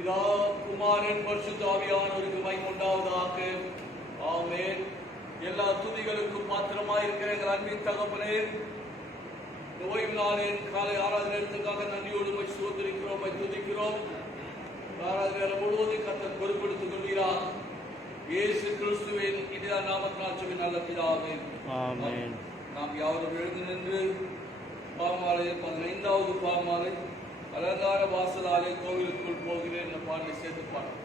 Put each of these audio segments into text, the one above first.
பிதா குமாரன் பரிசுத்த ஆவியானவருக்கு மகிமை உண்டாவதாக. ஆமென். எல்லா துதிகளுக்கும் பாத்திரமாய் இருக்கிற எங்கள் அன்பின் தகப்பனே, ஓய்வு நாளின் காலை ஆராதனைக்காக நன்றியோடு சோதரிக்கிறோம், துதிக்கிறோம். ஆராதனை முழுவதும் கர்த்தர் பொறுப்படுத்திக் கொள்கிறார். இயேசு கிறிஸ்துவின் இனிய நாமத்தினால் ஜெபிக்கிறேன் நல்ல பிதாவே. ஆமென். நாம் யாவரும் எழுந்து நின்று பாமாலையில் 15வது பாமாலை அலங்கார வாசலாலே கோவிலுக்குள் போகிறேன் என்ற பாடலை சேர்த்து பாடுவோம்.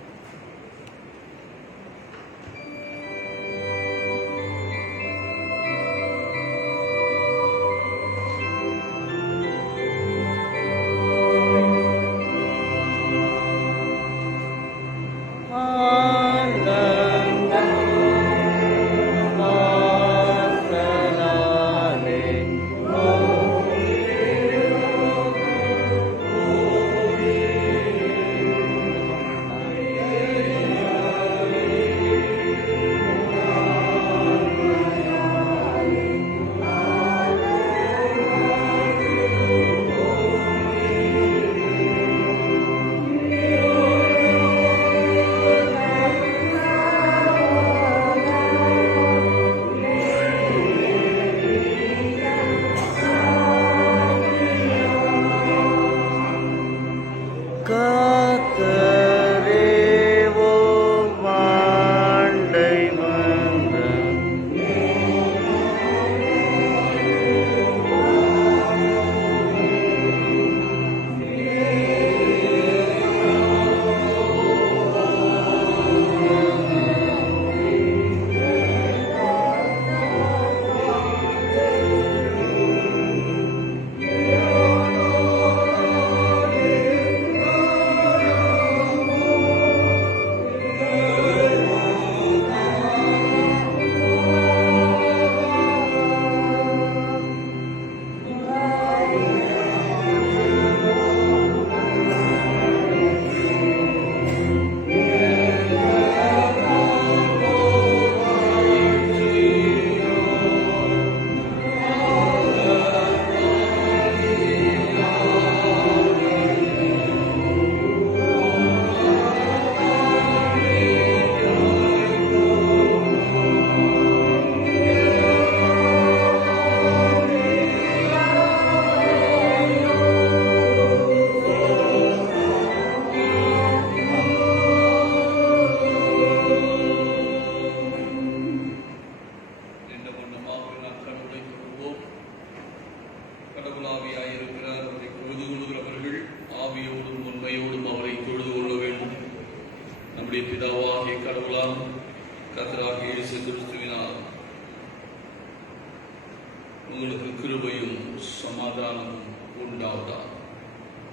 உங்களுக்கு கிருபையும் சமாதானம் உண்டாவதா.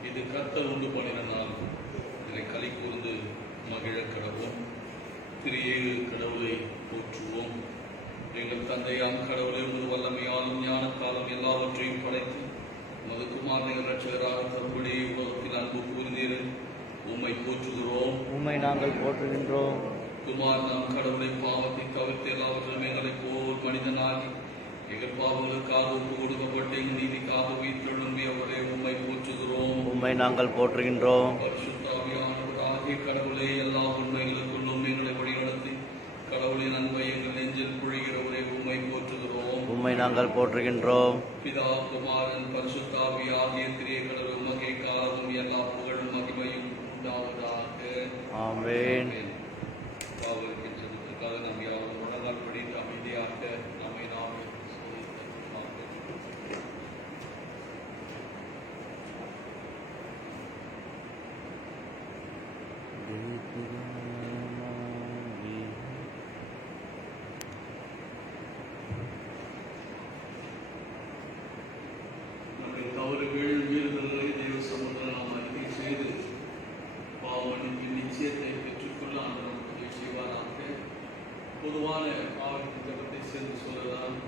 இது கர்த்தர் உண்டு பண்ணின நாள். இதை களி கூர்ந்து மகிழ கடவோம். திரியேக கடவுளை போற்றுவோம். எங்கள் தந்தையாம் கடவுளை உமது வல்லமையாலும் ஞான காலம் எல்லாவற்றையும் படைத்து உமது குமாரன் இரட்சகராக தரும்படி உலகத்தில் அன்பு கூர்ந்தீர். உம்மை போற்றுகிறோம், உம்மை நாங்கள் போற்றுகின்றோம். குமார் நாம் கடவுளை பாவத்தை தவிர்த்து எல்லாவற்றிலும் எங்களை போல் மனிதனாகி எங்கள் பாவங்களுக்காக ஒப்பு கொடுக்கப்பட்டு எங்கள் நீதிக்காக உயிர்த்தெழும்பி அவரை உம்மை போற்றுகிறோம், உம்மை நாங்கள் போற்றுகின்றோம். பரிசுத்த ஆவியானவராகிய கடவுளே, எல்லா உண்மைகளுக்குள்ளும் எங்களை வழிநடத்தி கடவுளின் அன்பை எங்கள் நெஞ்சில் பொழிகிறவரை உம்மை போற்றுகிறோம், உம்மை நாங்கள் போற்றுகின்றோம். பிதா குமாரன் பரிசுத்த ஆவியாகிய திரிய கடவுள் உமக்கே காலமும் எல்லா புகழும் மகிமையும் உண்டாவதாக. ஆமென். பாவத்திற்காக நாம் யாரும் உணர்ந்தால் படித்து அமைதியாக நம்மை நாமே நம்முடைய தவறுகள் மீறுதல்களை தெய்வ சமூகத்தில் நாம் அறிக்கை செய்து பாவமன்னிப்பின் நிச்சயத்தை பெற்றுக்கொள்ள ஆண்டவர் உதவி செய்வாராக. பொதுவான பாவத்தின் திட்டத்தை சேர்ந்து சொல்லலாம்.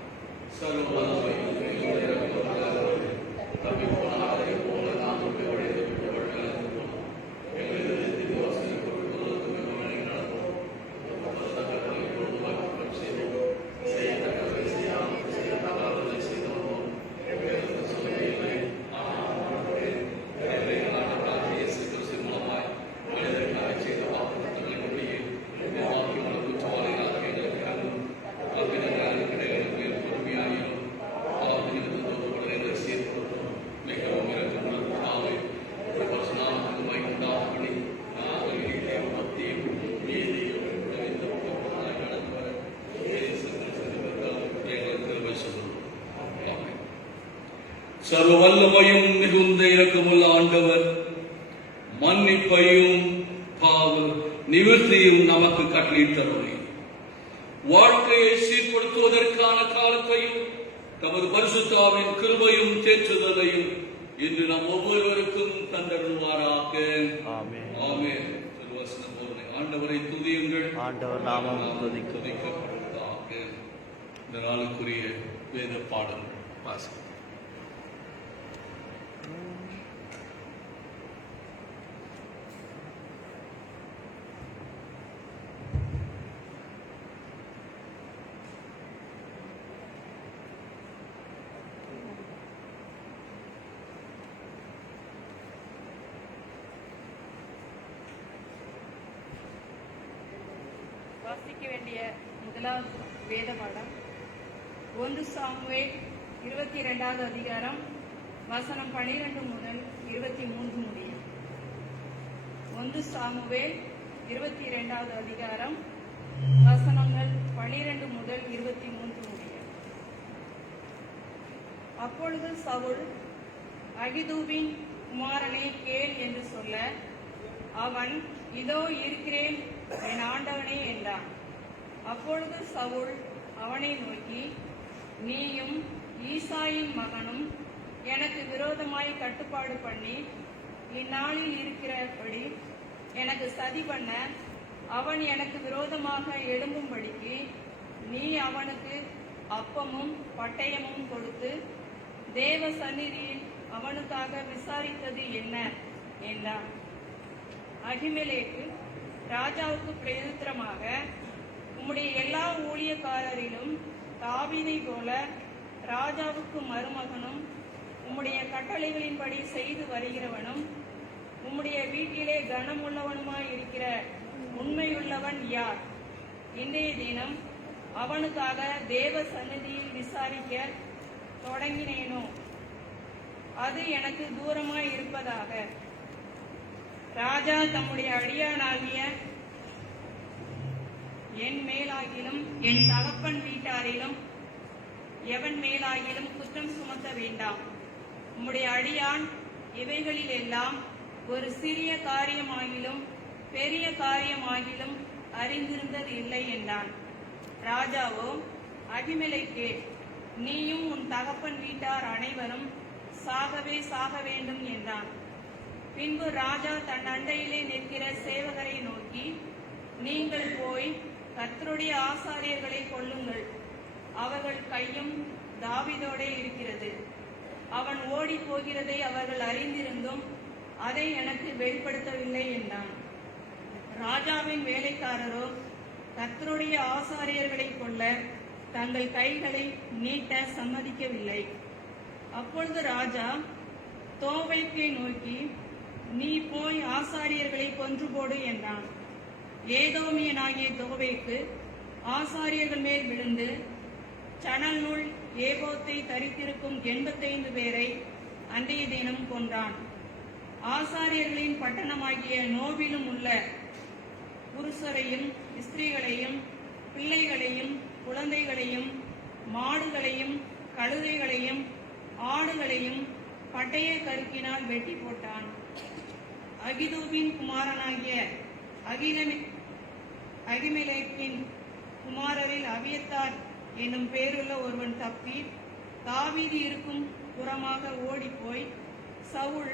சர்வ வல்லமையும் மிகுந்த இரக்கமுள்ள ஆண்டவர் மன்னிப்பையும் பாவ நிவர்த்தியும் நமக்கு கட்டளையிட்டருளி வாழ்க்கையை சீர்படுத்துவதற்கான காலத்தையும் தமது பரிசுத்தாவின் கிருபையும் தேற்றுதலையும் இன்று நம் ஒவ்வொருவருக்கும் தந்தருள்வாராக. ஆமென். ஆமென். திருவசனம் போதனை. ஆண்டவரை துதியுங்கள். ஆண்டவர் நாமம் துதிக்கப்படுவதாக. இந்த நாளுக்குரிய வேத பாடல் வாசி. வாசிக்க வேண்டிய முதலாவது வேத பாடம் 1 சாமுவேல் 22வது அதிகாரம் வசனம் 12 முதல் 23 முடிய. 1 சாமுவேல் 22வது அதிகாரம் வசனங்கள் 12 முதல் 23 முடிய. அப்பொழுது சவுல், அகிதூபின் குமாரனே கேள் என்று சொல்ல, அவன், இதோ இருக்கிறேன் என் ஆண்டவனே என்றான். அப்பொழுது சவுல் அவனை நோக்கி, நீயும் ஈசாயின் மகனும் எனக்கு விரோதமாய் கட்டுப்பாடு பண்ணி இந்நாளில் இருக்கிறபடி எனக்கு சதி பண்ண அவன் எனக்கு விரோதமாக எழும்பும்படிக்கு நீ அவனுக்கு அப்பமும் பட்டயமும் கொடுத்து தேவ சந்நிதியில் அவனுக்காக விசாரித்தது என்ன என்றான். அகிமெலேக்கு ராஜாவுக்கு பிரதித்திரமாக, உம்முடைய எல்லா ஊழியக்காரரிலும் தாவீதை போல ராஜாவுக்கு மருமகனும் உம்முடைய கட்டளைகளின்படி செய்து வருகிறவனும் உம்முடைய வீட்டிலே கனமுள்ளவனுமாய் இருக்கிற உண்மையுள்ளவன் யார்? இன்றைய தினம் அவனுக்காக தேவ சந்நிதியில் விசாரிக்க தொடங்கினேனோ அது எனக்கு தூரமாய் இருப்பதாக. ராஜா தம்முடைய அடியானாகிய என் மேலாகிலும் என் தகப்பன் வீட்டாரிலும் எவன் மேலாகிலும் குற்றம் சுமத்த வேண்டாம். உம்முடைய அடியான் இவைகளில் எல்லாம் ஒரு சிறிய காரியமாகிலும் பெரிய காரியமாகிலும் அறிந்திருந்தது இல்லை என்றான். ராஜாவோ, அகிமெலேக்கே, நீயும் உன் தகப்பன் வீட்டார் அனைவரும் சாகவே சாக வேண்டும் என்றான். பின்பு ராஜா தன் அண்டையிலே நிற்கிற சேவகரை நோக்கி, நீங்கள் போய் கர்த்தருடைய ஆசாரியர்களை கொல்லுங்கள், அவர்கள் கையும் தாவீதோடே இருக்கிறது. அவன் ஓடி போகிறதை அவர்கள் அறிந்திருந்தும் அதை எனக்கு வெளிப்படுத்தவில்லை என்றான். ராஜாவின் வேலைக்காரரோ கர்த்தருடைய ஆசாரியர்களை கொல்ல தங்கள் கைகளை நீட்ட சம்மதிக்கவில்லை. அப்பொழுது ராஜா தோவேக்கை நோக்கி, நீ போய் ஆசாரியர்களை கொன்று போடு என்றான். ஏதோமியனாகிய தோவேக்கு ஆசாரியர்கள் மேல் விழுந்து சணல் நூல் ஏபோத்தை தரித்திருக்கும் 85 பேரை அன்றைய தினம் கொன்றான். ஆசாரியர்களின் பட்டணமாகிய நோவிலும் உள்ள புருஷரையும் ஸ்திரீகளையும் பிள்ளைகளையும் குழந்தைகளையும் மாடுகளையும் கழுதைகளையும் ஆடுகளையும் பட்டய கருக்கினால் வெட்டி போட்டான். அகிதூபின் குமாரனாகிய அகிமெலேக்கின் குமாரரில் அபியத்தார் என்னும் பேருள்ள ஒருவன் தப்பி தாவீது இருக்கும் புறமாக ஓடிப்போய் சவுல்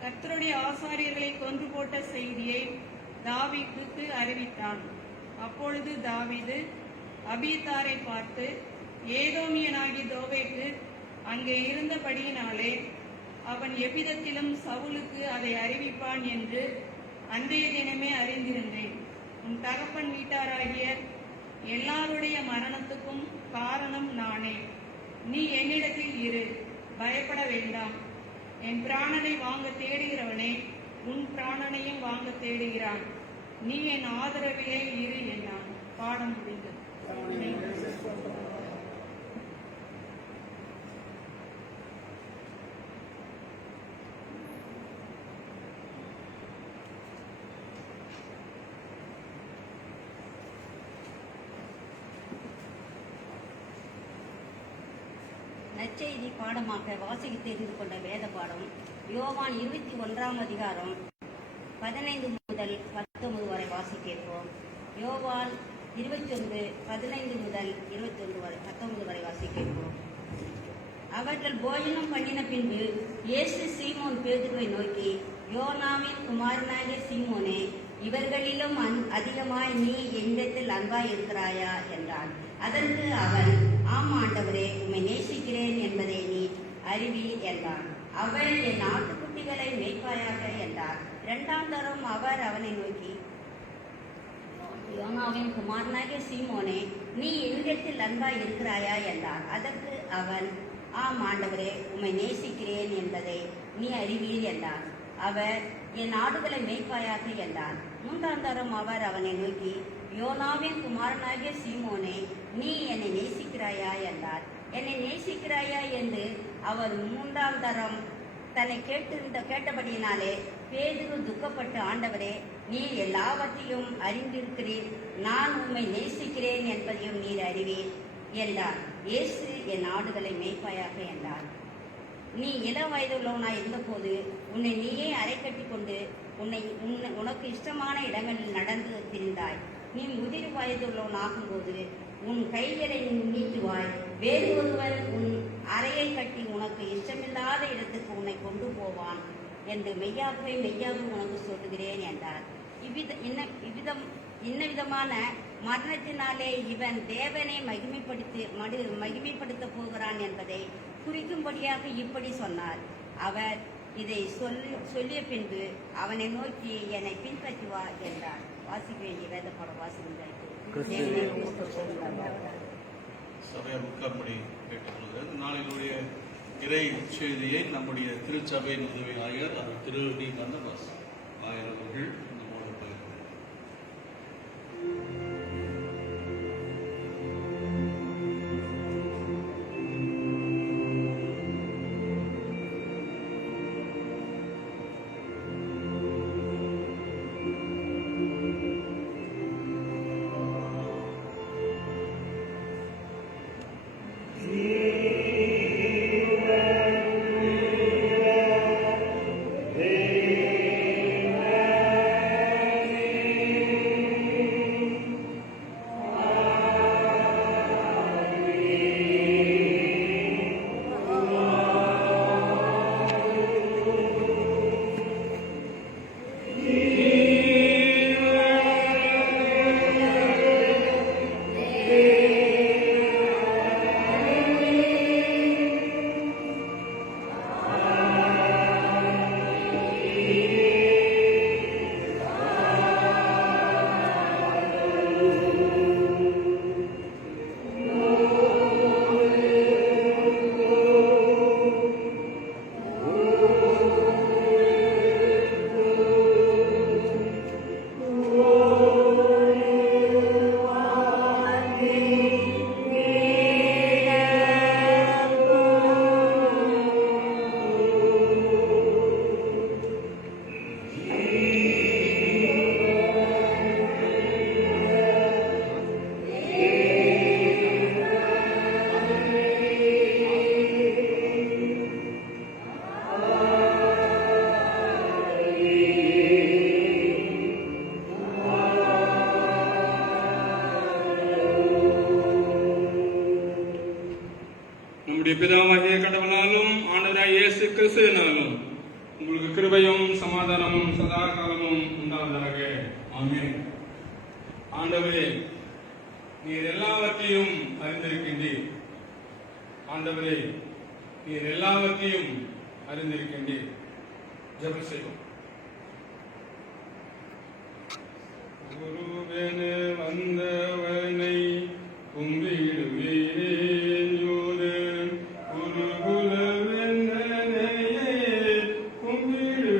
கர்த்தருடைய ஆசாரியர்களை கொன்று போட்ட செய்தியை தாவீதுக்கு அறிவித்தான். அப்பொழுது தாவீது அபியத்தாரை பார்த்து, ஏதோமியனாகிய தோவேக்கு அங்கே இருந்தபடியினாலே அவன் எவ்விதத்திலும் சவுலுக்கு அதை அறிவிப்பான் என்று அன்றைய தினமே அறிந்திருந்தேன். உன் தகப்பன் வீட்டாராகிய எல்லாருடைய மரணத்துக்கும் காரணம் நானே. நீ என்னிடத்தில் இரு, பயப்பட வேண்டாம். என் பிராணனை வாங்க தேடுகிறவனே உன் பிராணனையும் வாங்க தேடுகிறான். நீ என் ஆதரவிலே இரு என்றான். பாடம் முடிந்தது. நற்செய்தி பாடமாக வாசித்து தெரிந்து கொண்ட வேத பாடம் யோவான் 21 அதிகாரம் 15 முதல் 19 வரை வாசிக்கிறோம். யோவான் 21 15 முதல் 21 வரை 19 வரை வாசிக்கிறோம். அவர்கள் போஜனம் பண்ணின பின்பு இயேசு சீமோன் பேதுருவை நோக்கி, யோனாவின் குமாரனாகிய சீமோனே, இவர்களிலும் அதிகமாய் நீ என்னிடத்தில் அன்பாய் இருக்கிறாயா என்றான். அதற்கு அவன், ஆம் ஆண்டவரே, உம்மை நேசிக்கிறேன் என்பதை நீ அறிவீர் என்றான். அவர், என் ஆட்டுக்குட்டிகளை மேய்ப்பாயாக என்றார். 2ஆம் தரம் அவர் அவனை நோக்கி, யோனாவின் குமாரனாகிய சீமோனே, நீ என்னிடத்தில் அன்பாய் இருக்கிறாயா என்றார். அதற்கு அவன், ஆம் ஆண்டவரே, உம்மை நேசிக்கிறேன் என்பதை நீ அறிவீர் என்றார். அவர், என் ஆடுகளை மேய்ப்பாயாக என்றார். 3ஆம் தரம் அவர் அவனை நோக்கி, யோனாவின் குமாரனாகிய சீமோனே, நீ என்னை நேசிக்கிறாயா என்றார். என்னை நேசிக்கிறாயா என்று அவர் 3ஆம் தரம் தன்னை கேட்டபடியினாலே பேதுரு துக்கப்பட்டு, ஆண்டவரே, நீர் எல்லாவற்றையும் அறிந்திருக்கிறீர், நான் உம்மை நேசிக்கிறேன் என்பதையும் நீர் அறிவீர் என்றார். இயேசு, என் ஆடுகளை மேய்ப்பாயாக என்றார். நீ இள வயதுள்ளவனாய் இருந்தபோது உன்னை நீயே அரை கட்டி கொண்டு உனக்கு இஷ்டமான இடங்களில் நடந்து திரிந்தாய். நீ முதிர் வயதுள்ளவனாகும்போது உன் கைகளை நீட்டுவாய். வேறு ஒருவர் உன் அறையை கட்டி உனக்கு இஷ்டமில்லாத இடத்துக்கு உன்னை கொண்டு போவான் என்று மெய்யாகவே உனக்கு சொல்லுகிறேன் என்றார். இன்னவிதமான மரணத்தினாலே இவன் தேவனை மகிமைப்படுத்த போகிறான் என்பதை குறிக்கும்படியாக இப்படி சொன்னார். அவர் இதை சொல்லிய பின்பு அவனை நோக்கி, என்னை பின்பற்றி வா என்றார். வாசிக்க வேண்டிய வேத பாடம் வாசிக்கின்றார். சபையார் உட்கார்படி கேட்டுக்கொள்கிறது. நாளினுடைய இறை செய்தியை நம்முடைய திருச்சபையின் உதவி ஆயர் திரு டி. கந்ததாஸ் ஆயர் அவர்கள் நம்மோடு பகிர்ந்தார். பிதாவாகிய கடவுளாலும் ஆண்டவராகிய இயேசு கிறிஸ்துவினாலும் உங்களுக்கு கிருபையும் சமாதானமும் சதா காலமும் உண்டாவதாக. ஆமென். ஆண்டவரே, நீர் எல்லாவற்றையும் அறிந்திருக்கின்றீர். ஆண்டவரே, நீர் எல்லாவற்றையும் அறிந்திருக்கின்றீர். ஜெபம் செய்வோம். குருவென வந்தவனை கும்பிடுவீரே, கும்பிடுகிறேன்.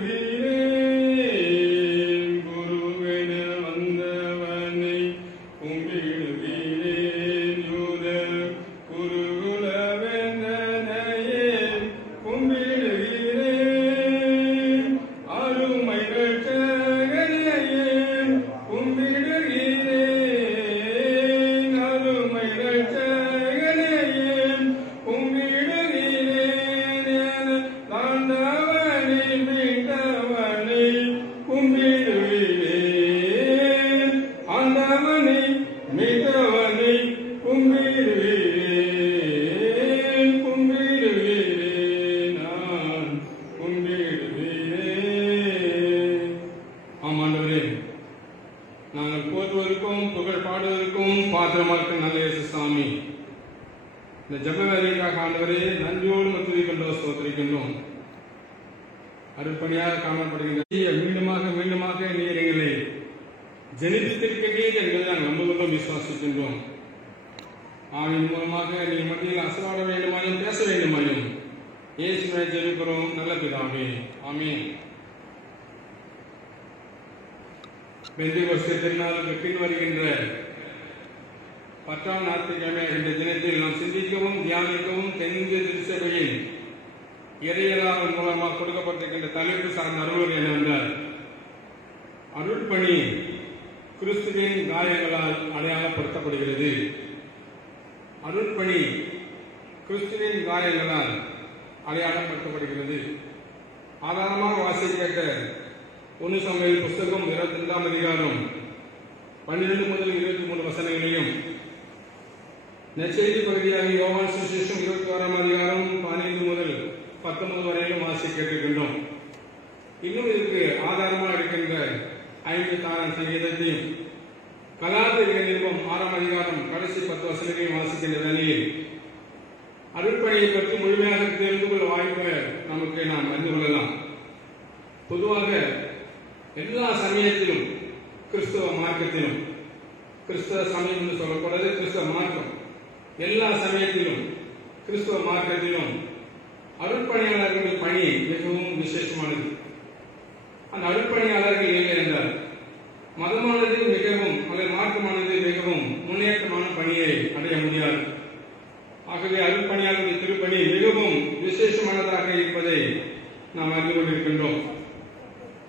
ஆண்டவனை மீட்டவனை கும்பிடுவேன். ஆண்டவனை மீட்டவனை கும்பிடுவேன், கும்பிடுவேன், நான் கும்பிடுவேன். ஆம் ஆண்டவரே, நாங்கள் போற்றுவதற்கும் புகழ் பாடுவதற்கும் பாத்திரமாக நல்ல இயேசு சாமி, இந்த ஜப வேலைக்காக ஆண்டவரே நன்றியோடு துதிக்கின்றோம், ஸ்தோத்திரிக்கின்றோம். அருட்பணியாக காணப்படுகின்ற மீண்டுமாக நீர் எங்களை ஜனித்திருக்கிறீர்கள் என்பதை நாங்கள் நம்புகிறோம், விசுவாசிக்கின்றோம். ஆவின் மூலமாக நீர் மத்தியில் அசைவாட வேண்டுமாயும் பேச வேண்டுமாயும் இயேசுவை ஜெபிக்கிறோம் நல்ல பிதாவே, ஆமென். பெந்தெகோஸ்தே திருநாளுக்கு பின் வருகின்ற 10ஆம் ஞாயிற்றுக்கிழமை இந்த தினத்தில் நாம் சிந்திக்கவும் தியானிக்கவும் தென்னிந்திய திருச்சபையின் இறையலாளர் மூலமாக கொடுக்கப்பட்டிருக்கின்ற தலைப்பு சார்ந்த அருள் என்னவென்றால், அருட்பணி கிறிஸ்துவின் காயங்களால் அடையாளப்படுத்தப்படுகிறது. அருட்பணி கிறிஸ்துவின் காயங்களால் அடையாளப்படுத்தப்படுகிறது. ஆதாரமாக வாசிக்க 1 சாமுவேல் புஸ்தகம் 22ஆம் அதிகாரம் 12 முதல் 23 வசனங்களையும், நற்செய்தி பகுதியாக யோவான் சுவிசேஷம் 26ஆம் அதிகாரம் 15 முதல் 19 வரையிலும் வாசிக்க கேட்டுக்கின்றோம். இன்னும் இதற்கு ஆதாரமாக இருக்கின்ற 56ஆம் சங்கீதத்தையும் கலாத்திய நிருபம் 6ஆம் அதிகாரம் கடைசி 10 வசனங்களையும் வாசிக்கின்ற வேளையில் அருட்பணியை பற்றி முழுமையாக தெரிந்து கொள்ள வாய்ப்பை நமக்கு நாம் அறிந்து கொள்ளலாம். பொதுவாக எல்லா சமயத்திலும் கிறிஸ்தவ மார்க்கத்திலும், கிறிஸ்தவ சமயம் என்று சொல்லக்கூடாது, கிறிஸ்தவ மார்க்கம், எல்லா சமயத்திலும் கிறிஸ்தவ மார்க்கத்திலும் அருட்பணியாளர்கள் பணி மிகவும் விசேஷமானது. அந்த அருட்பணியாளர்கள் இல்லை என்றால் மதமானது மிகவும் அல்லது மார்க்கமானது மிகவும் முன்னேற்றமான பணியை அடைய முடியாது. ஆகவே அருட்பணியாளர்கள் திருப்பணி மிகவும் விசேஷமானதாக இருப்பதை நாம் அறிந்து கொண்டிருக்கின்றோம்.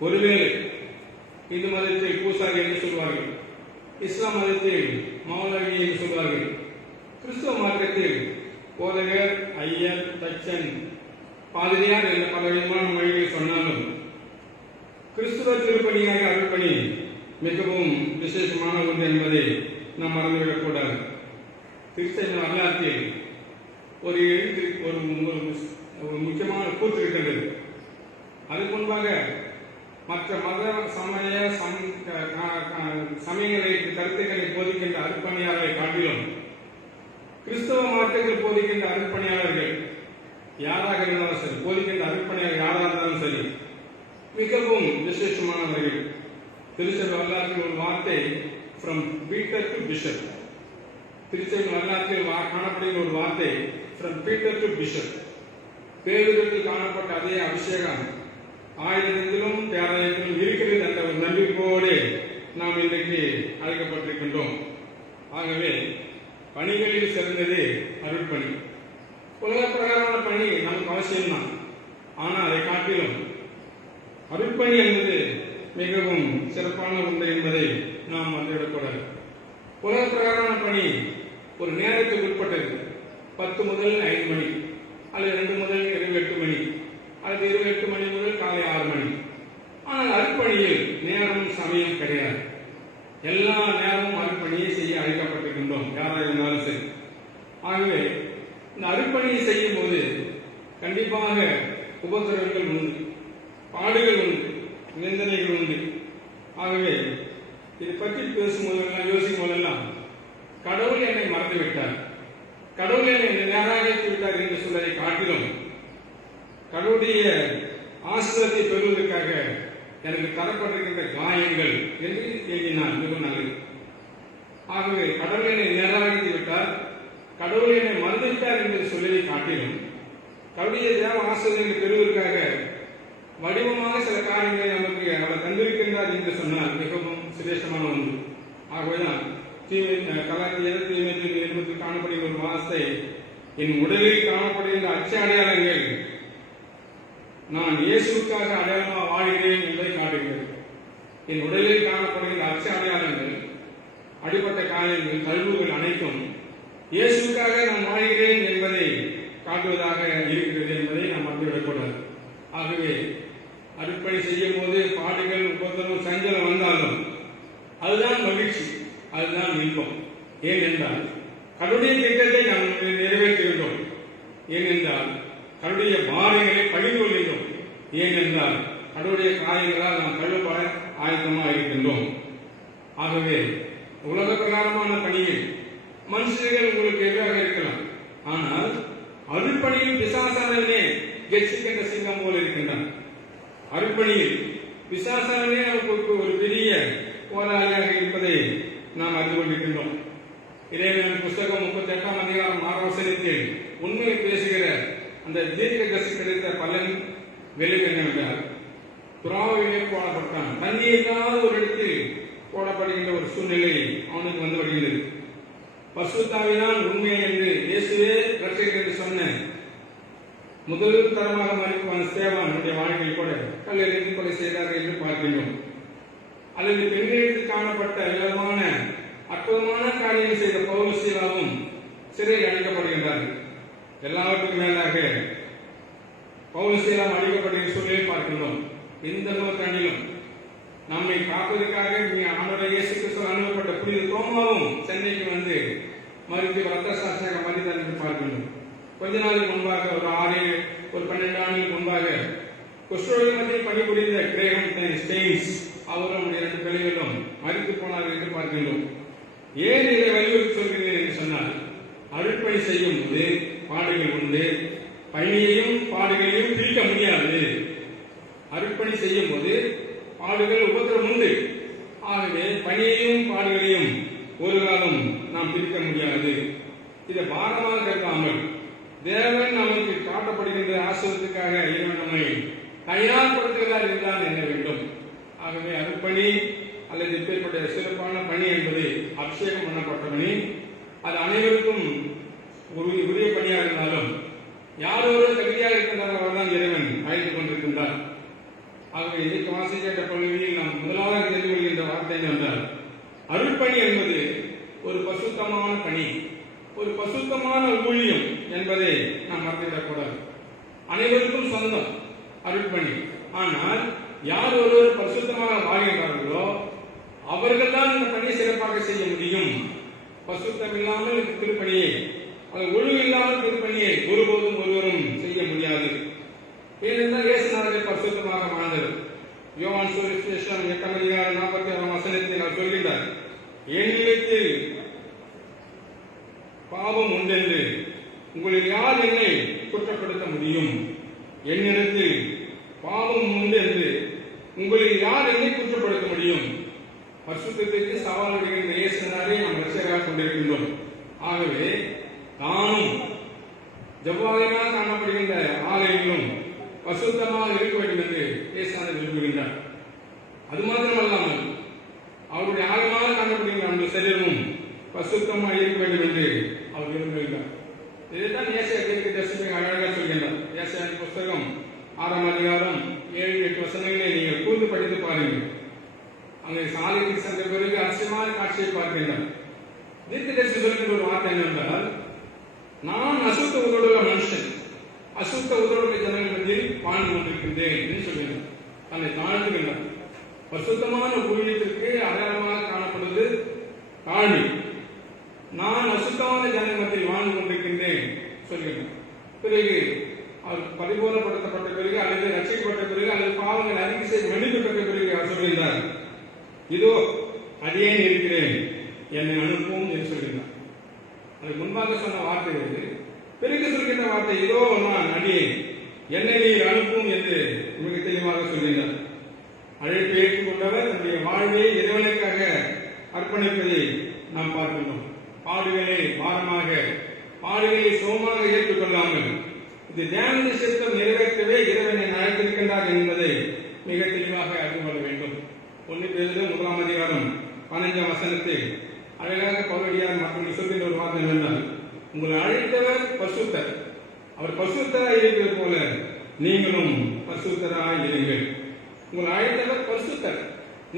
ஒருவேளை இந்து மதத்தில் பூசாரி என்று சொல்வார்கள், இஸ்லாம் மதத்தில் மௌலவி என்று சொல்வார்கள், கிறிஸ்தவ மார்க்கத்தில் போதகர், ஐயர், தச்சன், பாதிரியார் என்ற பல விதமான மொழிகளை சொன்னாலும் கிறிஸ்துவ திருப்பணியாக அருட்பணி மிகவும் விசேஷமான ஒன்று என்பதை நாம் மறந்துவிடக்கூடாது. கிறிஸ்தவ வரலாற்றில் ஒரு முக்கியமான கூற்று இருக்கின்றது. அதுக்கு முன்பாக மற்ற மத சமய சமயங்களை கருத்துக்களை போதிக்கின்ற அருட்பணியாளர்களை காட்டிலும் கிறிஸ்தவ மார்க்கத்தில் போதிக்கின்ற அருட்பணியாளர்கள் யாராக இருந்தாலும் சரி, போதிக்கின்ற அருட்பணியாளர் யாராக இருந்தாலும் சரி, மிகவும் விசேஷமானவர்கள். திருச்சபை வரலாற்றில் ஒரு வார்த்தை ஃப்ரம் பீட்டர் டு பிஷப், திருச்சபை வரலாற்றில் காணப்படுகிற ஒரு வார்த்தை ஃப்ரம் பீட்டர் டு பிஷப். பேருதத்தில் காணப்பட்ட அதே அபிஷேகம் ஆயுதத்திலும் பேராயத்திலும் இருக்கிறது என்ற ஒரு நம்பிக்கையோடு நாம் இன்றைக்கு அழைக்கப்பட்டிருக்கின்றோம். ஆகவே பணிகளில் சிறந்தது அருட்பணி. உலக பிரகாரமான பணி நமக்கு அவசியம்தான். ஆனால் அதை காட்டிலும் அருட்பணி என்பது மிகவும் சிறப்பான ஒன்று என்பதை நாம் மறந்துவிடக்கூடாது. உலக பிரகாரமான பணி ஒரு நேரத்துக்கு உட்பட்டது. 10 முதல் 5 மணி அல்லது 2 முதல் 28 மணி அல்லது 28 மணி முதல் காலை 6 மணி. ஆனால் அருட்பணியில் நேரம் சமயம் கிடையாது. எல்லா நேரமும் அருட்பணியை செய்ய அழைக்கப்பட்டிருக்கின்றோம், யாராக இருந்தாலும் சரி. ஆகவே இந்த அருட்பணியை செய்யும் போது கண்டிப்பாக உபத்திரவங்கள் உண்டு, பாடுகள் உண்டு, நிந்தனைகள் உண்டு. ஆகவே இதை பற்றி பேசும்போதெல்லாம் யோசிக்கும் போதெல்லாம் கடவுள் என்னை மறந்துவிட்டார், கடவுள் என்னை நிராகரித்து விட்டார் என்று சொல்வதை காட்டிலும் கடவுளுடைய ஆசீர்வாதத்தை பெறுவதற்காக எனக்கு தரப்பட்டிருக்கின்ற காயங்கள் என்று எழுதினார். மிகவும் நல்லது. ஆகவே கடவுள் என்னை நிராகரித்து விட்டார், கடவுள் என்னை மறந்துவிட்டார் என்று சொல்வதை காட்டிலும் கடவுளுடைய தேவ ஆசீர்வாதங்களை பெறுவதற்காக வடிவமாக சில காரியங்களை நமக்கு அவர் தந்திருக்கின்றார் என்று சொன்னால் மிகவும் சிரேஷ்டமான ஒன்று. ஆகவேதான் கலாத்தியத்தில் காணப்படுகிற ஒரு வார்த்தை, என் உடலில் காணப்படுகின்ற அச்ச அடையாளங்கள் நான் இயேசுக்காக அடையாளமாக வாழ்கிறேன் என்பதை காட்டுகிறது. என் உடலில் காணப்படுகின்ற அச்ச அடையாளங்கள், அடிப்பட்ட காயங்கள், கல்வுகள் அனைத்தும் இயேசுக்காக நான் வாழ்கிறேன் என்பதை காட்டுவதாக இருக்கிறது என்பதை நாம் மறந்துவிடக்கூடாது. ஆகவே அர்ப்பணி செய்யும் போது பாடுகள் உபத்திரம் சஞ்சலம் வந்தாலும் அதுதான் மகிழ்ச்சி, அதுதான் இன்பம். ஏனென்றால் கடவுளுடைய திட்டத்தை நாம் நிறைவேற்றுகின்றோம். ஏனென்றால் கடவுளுடைய பாதைகளை பகிர்ந்து கொள்கின்றோம். ஏனென்றால் கடவுளுடைய காரியங்களால் நாம் கழுவப்பட ஆயத்தமாக இருக்கின்றோம். ஆகவே உலக பிரகாரமான பணியில் மனுஷர்கள் உங்களுக்கு எதிராக இருக்கலாம். ஆனால் அருட்பணியில் பிசாசானவனே கெட்சிக்கின்ற சிங்கம் போல இருக்கின்றான். அருட்பணியில் பிசாசானவனே நமக்கு ஒரு பெரிய போராளியாக இருப்பதை நாம் அறிந்து கொண்டிருக்கின்றோம். இறைவனின் புஸ்தகம் 38ஆம் அதிகாரம் 6ஆம் வசனத்தில் உண்மையை பேசுகிற அந்த தீர்க்கதரிசி கிடைத்த பலன் விளைவு என்னவென்றால், புறாவிலே போடப்பட்டான். தண்ணி இல்லாத ஒரு இடத்தில் போடப்படுகின்ற ஒரு சூழ்நிலை அவனுக்கு வந்து வருகிறது. பசுத்தாவினால் உண்மை என்று இயேசுவே ரட்சகர் என்று சொன்ன முதல் தரமாக மறிப்பான ஸ்தேவானுடைய வாழ்க்கையில் கூட கல்லெறிந்து கொலை செய்தார்கள் என்று பார்க்கின்றோம். அல்லது பெண்களுக்கு காணப்பட்ட விதமான அற்புதமான காரியம் செய்த பவுல் சீலாவும் சிறையில் அடைக்கப்படுகின்றார்கள். எல்லாவற்றுக்கும் மேலாக பவுல் சீலாம் அடைக்கப்படுகிற சூழலை பார்க்கின்றோம். இந்த நூற்றாண்டிலும் நம்மை காப்பதற்காக ஆண்டவராகிய இயேசு கிறிஸ்து அனுப்பப்பட்ட புனித தோமாவும் சென்னைக்கு வந்து மறித்து ரத்த சாட்சியாக மறித்தார் என்று பார்க்கின்றோம். கொஞ்ச நாளுக்கு முன்பாக ஒரு 12 ஆண்டுகளுக்கு முன்பாக குஷ்டரோகி மத்தியில் பணிபுரிந்த கிரேகம் ஸ்டெயின்ஸ் அவரும் 2 பிள்ளைகளும் மறித்து போனார்கள் என்று பார்க்கின்றோம். ஏன் இதை வலியுறுத்தி சொல்கிறேன் என்று சொன்னால், அருட்பணி செய்யும் போது பாடுகள் உண்டு. பணியையும் பாடுகளையும் பிரிக்க முடியாது. அருட்பணி செய்யும் போது பாடுகள் உபத்திரம் உண்டு. ஆகவே பணியையும் பாடுகளையும் ஒரு காலம் நாம் பிரிக்க முடியாது. இதை பாரமாக கருதாமல் தேவன் நமக்கு காட்டப்படுகின்ற ஆசிரியத்துக்காக இறைவன் நம்மை தயார்படுத்துகிறார் என்றால் என்ன வேண்டும். ஆகவே அருட்பணி அல்லது இப்பேற்பட்ட சிறப்பான பணி என்பது அபிஷேகம் பண்ணப்பட்ட பணி. அது அனைவருக்கும் உரிய பணியாக இருந்தாலும் யார் ஒரு தகுதியாக இருக்கின்றார் அவர்தான் இறைவன் அழைத்துக் கொண்டிருக்கின்றார். ஆகவே இதற்கு வாசிக்கின்ற பகுதியில் நாம் முதலாக தெரிந்து கொள்கின்ற வார்த்தை என்றால், அருட்பணி என்பது ஒரு பசுத்தமான பணி, ஒரு பசுத்தமான ஊழியம் என்பதை நாம் மறந்துவிடக்கூடாது. அனைவருக்கும் சொந்தம் அருட்பணி. ஆனால் யார் ஒருவர் பரிசுத்தமாக வாழ்கின்றார்களோ அவர்கள் தான் இந்த பணியை சிறப்பாக செய்ய முடியும். பசுத்தம் இல்லாமல் திருப்பணியை, ஒழுங்கு இல்லாமல் திருப்பணியை ஒருபோதும் ஒருவரும் செய்ய முடியாது. ஏனென்றால் இயேசுநாதரை பரிசுத்தமாக வாழ்ந்தவர். யோவான் சுவிசேஷம் 8ஆம் அதிகாரம் 46ஆம் வசனத்தில் அவர் சொல்கின்றார், என்னிடத்தில் பாவம் உண்டென்று உங்களில் யார் என்னை குற்றப்படுத்த முடியும்? என்னிடத்தில் பாவம் உண்டு என்று உங்களில் யார் என்னை குற்றப்படுத்த முடியும்? பரிசுத்தத்திற்கு சவால் விடுகின்ற இயேசுநாதரை நாம் ரட்சகராக கொண்டிருக்கின்றோம். ஆகவே தானும் ஜவ்வாலயமாக காணப்படுகின்ற ஆலயங்களும் பரிசுத்தமாக இருக்க வேண்டும் என்று இயேசுநாதர் விரும்புகின்றார். அது மாத்திரமல்லாமல் அவருடைய ஆழமாக காணப்படுகின்ற அந்த சரீரமும் பரிசுத்தமாக இருக்க வேண்டும் என்று அவர் விரும்புகின்றார். இதைத்தான் ஏசாயா தீர்க்கதரிசி அழகாக சொல்கின்றார். ஏசாயா புஸ்தகம் 6ஆம் அதிகாரம் 7-8 வசனங்களை நீங்கள் கூர்ந்து படித்து பாருங்கள். அங்கே சாலைக்கு சென்ற பிறகு அசியமான காட்சியை பார்க்கின்றார். தீர்க்கதரிசி சொல்கின்ற ஒரு வார்த்தை என்னவென்றால், நான் அசுத்த உதடுள்ள மனுஷன், அசுத்த உதடுள்ள ஜனங்கள் மத்தியில் வாழ்ந்து கொண்டிருக்கின்றேன் என்று சொல்கிறார். தன்னை தாழ்த்துகின்றார். பரிசுத்தமான ஊழியத்திற்கு அடையாளமாக காணப்படுவது தாழ்மை. நான் அசுத்தமான ஜனங்கள் மத்தியில் வாழ்ந்து கொண்டிருக்கின்றேன் சொல்கிறார். பிறகு அவர் பரிபூர்ணப்படுத்தப்பட்ட பிறகு அல்லது ரட்சிக்கப்பட்ட பிறகு அல்லது பாவங்கள் அறிக்கை செய்து மன்னிப்பு பெற்ற பிறகு அவர் சொல்கின்றார், இதோ அடியேன் இருக்கிறேன், என்னை அனுப்பும் என்று சொல்கின்றார். அதுக்கு முன்பாக சொன்ன வார்த்தை வந்து பிறகு சொல்கின்ற வார்த்தை, இதோ நான் அடியேன், என்னை நீர் அனுப்பும் என்று மிக தெளிவாக சொல்கின்றார். அழைப்பு ஏற்றுக்கொண்டவர் தன்னுடைய வாழ்வை இறைவனுக்காக அர்ப்பணிப்பதை நாம் பார்க்கின்றோம். பாடுகளை பாரமாக, பாடுகளை சோமாக ஏற்றுக்கொள்ளாமல் இது தியான சித்தம் நிறைவேற்றவே இறைவனை அழைத்திருக்கின்றார் என்பதை மிக தெளிவாக அறிந்து கொள்ள வேண்டும். 1 பேதுரு 1ஆம் அதிகாரம் 15ஆம் வசனத்தில் அழகாக பவுலடியார் மற்றும் சொல்கின்ற ஒரு வார்த்தை என்னென்றால், உங்களை அழைத்தவர் பரிசுத்தர், அவர் பரிசுத்தராய் இருக்கிறது போல நீங்களும் பரிசுத்தராய் இருங்கள். உங்களை அழைத்தவர் பரிசுத்தர்,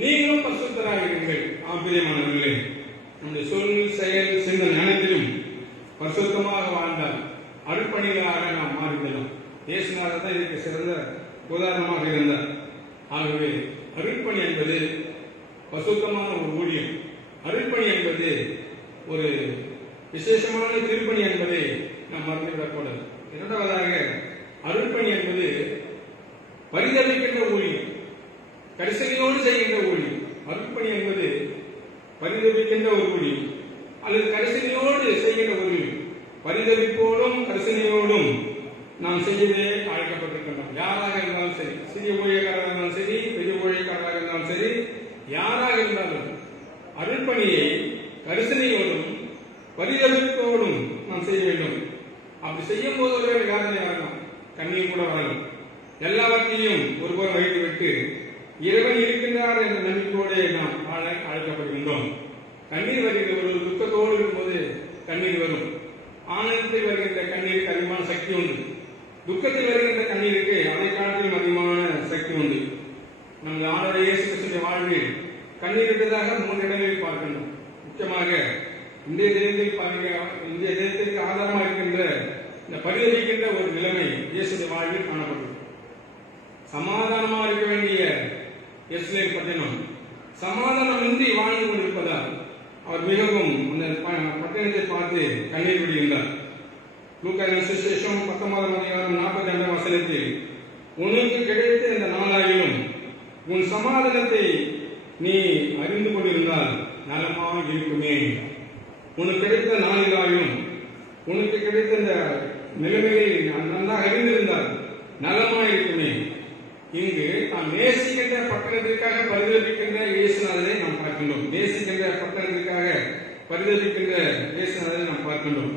நீங்களும் பரிசுத்தராய் இருங்கள். ஆச்சரியமானவர்களே, நம்முடைய சொல், செயல், சிந்தனை அனைத்திலும் பரிசுத்தமாக வாழ்ந்தால் அருட்பணிகளாக நாம் மாறிவிடலாம். இயேசுநாதர் தான் இதற்கு சிறந்த உதாரணமாக இருந்தார். ஆகவே அருட்பணி என்பது பசுத்தமான ஒரு ஊழியம். அருட்பணி என்பது ஒரு விசேஷமான திருப்பணி என்பதை நாம் மறந்துவிடக்கூடாது. இரண்டாவதாக, அருட்பணி என்பது பரிதவிக்கின்ற ஊழியம், கரிசனையோடு செய்கின்ற ஊழியம். அருட்பணி என்பது பரிதவிக்கின்ற ஒரு ஊழியம் அல்லது கரிசனையோடு செய்கின்ற ஊழியம். பரிதவிப்போடும் கரிசனையோடும் நாம் செய்யவே அழைக்கப்பட்டிருக்கின்றோம். யாராக இருந்தாலும் சரி, சிறிய ஊழியக்காரராக இருந்தாலும் சரி, பெரிய ஊழியக்காரராக இருந்தாலும் சரி, யாராக இருந்தாலும் அருட்பணியை கரிசனையோடும் பரிதவிப்போடும் நாம் செய்ய வேண்டும். அப்படி செய்யும் போது ஒரு வேதனை வரலாம், கண்ணீர் கூட வரலாம். எல்லாவற்றையும் ஒருபுறம் வைத்துவிட்டு இறைவன் இருக்கின்றார் என்ற நம்பிக்கையோடு நாம் அழைக்கப்படுகின்றோம். கண்ணீர் வருகிற ஒரு துக்கத்தோடு இருக்கும்போது கண்ணீர் வரும். ஆனந்தத்தில் வருகின்ற கண்ணீருக்கு அதிகமான சக்தி உண்டு. துக்கத்தில் வருகின்ற கண்ணீருக்கு அதை காட்டிலும் அதிகமான சக்தி உண்டு. நமது ஆண்டவர் இயேசு கிறிஸ்துவின் வாழ்வில் கண்ணீர் விட்டதாக 3 இடங்களில் பார்க்கின்றோம். முக்கியமாக இந்திய தேசத்திற்கு ஆதாரமாக இருக்கின்ற இந்த பரிதவிக்கின்ற ஒரு நிலைமை இயேசுவின் வாழ்வில் காணப்படும். சமாதானமாக இருக்க வேண்டிய எருசலேம் பட்டணம் சமாதானமின்றி வாழ்ந்து கொண்டிருப்பதால் அவர் மிகவும் அந்த பட்டணத்தை பார்த்து கண்ணீர் விடுகின்றார். லூக்கா சுவிசேஷம் 19ஆம் அதிகாரம் 42ஆம் வசனத்தில், உனக்கு கிடைத்த இந்த நாளாயிலும் உன் சமாதானத்தை நீ அறிந்து கொண்டிருந்தால் நலமாக இருக்குமே. உனக்கு கிடைத்த நாளிலாயும் உனக்கு கிடைத்த இந்த நிலைமையை நன்றாக அறிந்திருந்தால் நலமாக இருக்குமே. இங்கு நாம் நேசிக்கின்ற பட்டணத்திற்காக பரிதவிக்கின்ற இயேசுநாதரை நாம் பார்க்கின்றோம். நேசிக்கின்ற பட்டணத்திற்காக பரிதவிக்கின்ற இயேசுநாதரை நாம் பார்க்கின்றோம்.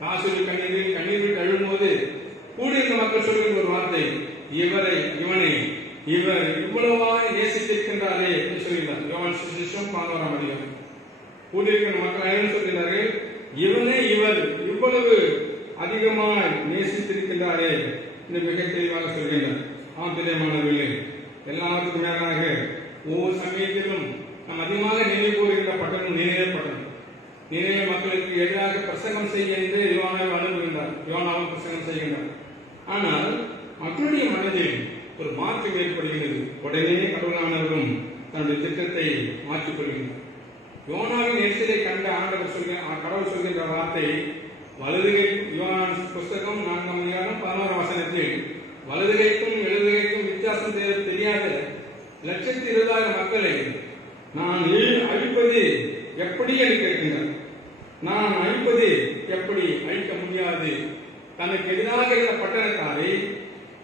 காசூரி கண்ணீர் விட்டு அழும்போது கூடியிருந்த மக்கள் சொல்கின்ற ஒரு வார்த்தை, இவனை இவர் இவ்வளவாய் நேசித்திருக்கின்றாரே என்று சொல்கிறார். யோவான் சுவிசேஷம் 11ஆம் அதிகாரம். கூடியிருக்கிற மக்கள் அனைவரும் சொல்கிறார்கள், இவர் இவ்வளவு அதிகமாய் நேசித்திருக்கின்றாரே என்று மிக தெளிவாக சொல்கின்றார். ஆம் பிரியமானவர்களே, எல்லாருக்கும் மேலாக ஒவ்வொரு சமயத்திலும் நாம் அதிகமாக நினைவு கூறுகின்ற பட்டணம் நினைவே பட்டணம். நினைவே மக்களுக்கு எதிராக பிரசங்கம் செய்ய என்று யோனாவை அனுப்புகின்றார். யோனாவும் பிரசங்கம் செய்கின்றார். ஆனால் மக்களுடைய மனதில் ஒரு மாற்றம் ஏற்படுகிறது. உடனே கடவுளானவரும் தன்னுடைய திட்டத்தை மாற்றிக் கொள்கின்றார். யோனாவின் எரிச்சலை கண்ட கடவுள் சொல்கின்ற வார்த்தை, வலதுகை யோனான் புஸ்தகம் 4ஆம் அதிகாரம் 11ஆம் வசனத்தில், வலதுகைக்கும் இடதுகைக்கும் வித்தியாசம் தெரியாத 1,20,000 மக்களை நான் அழிப்பது எப்படி என்று கேட்கின்றார். நான் அழிப்பது எப்படி? அழிக்க முடியாது. தனக்கு எதிராக இருந்த பட்டணத்தாரை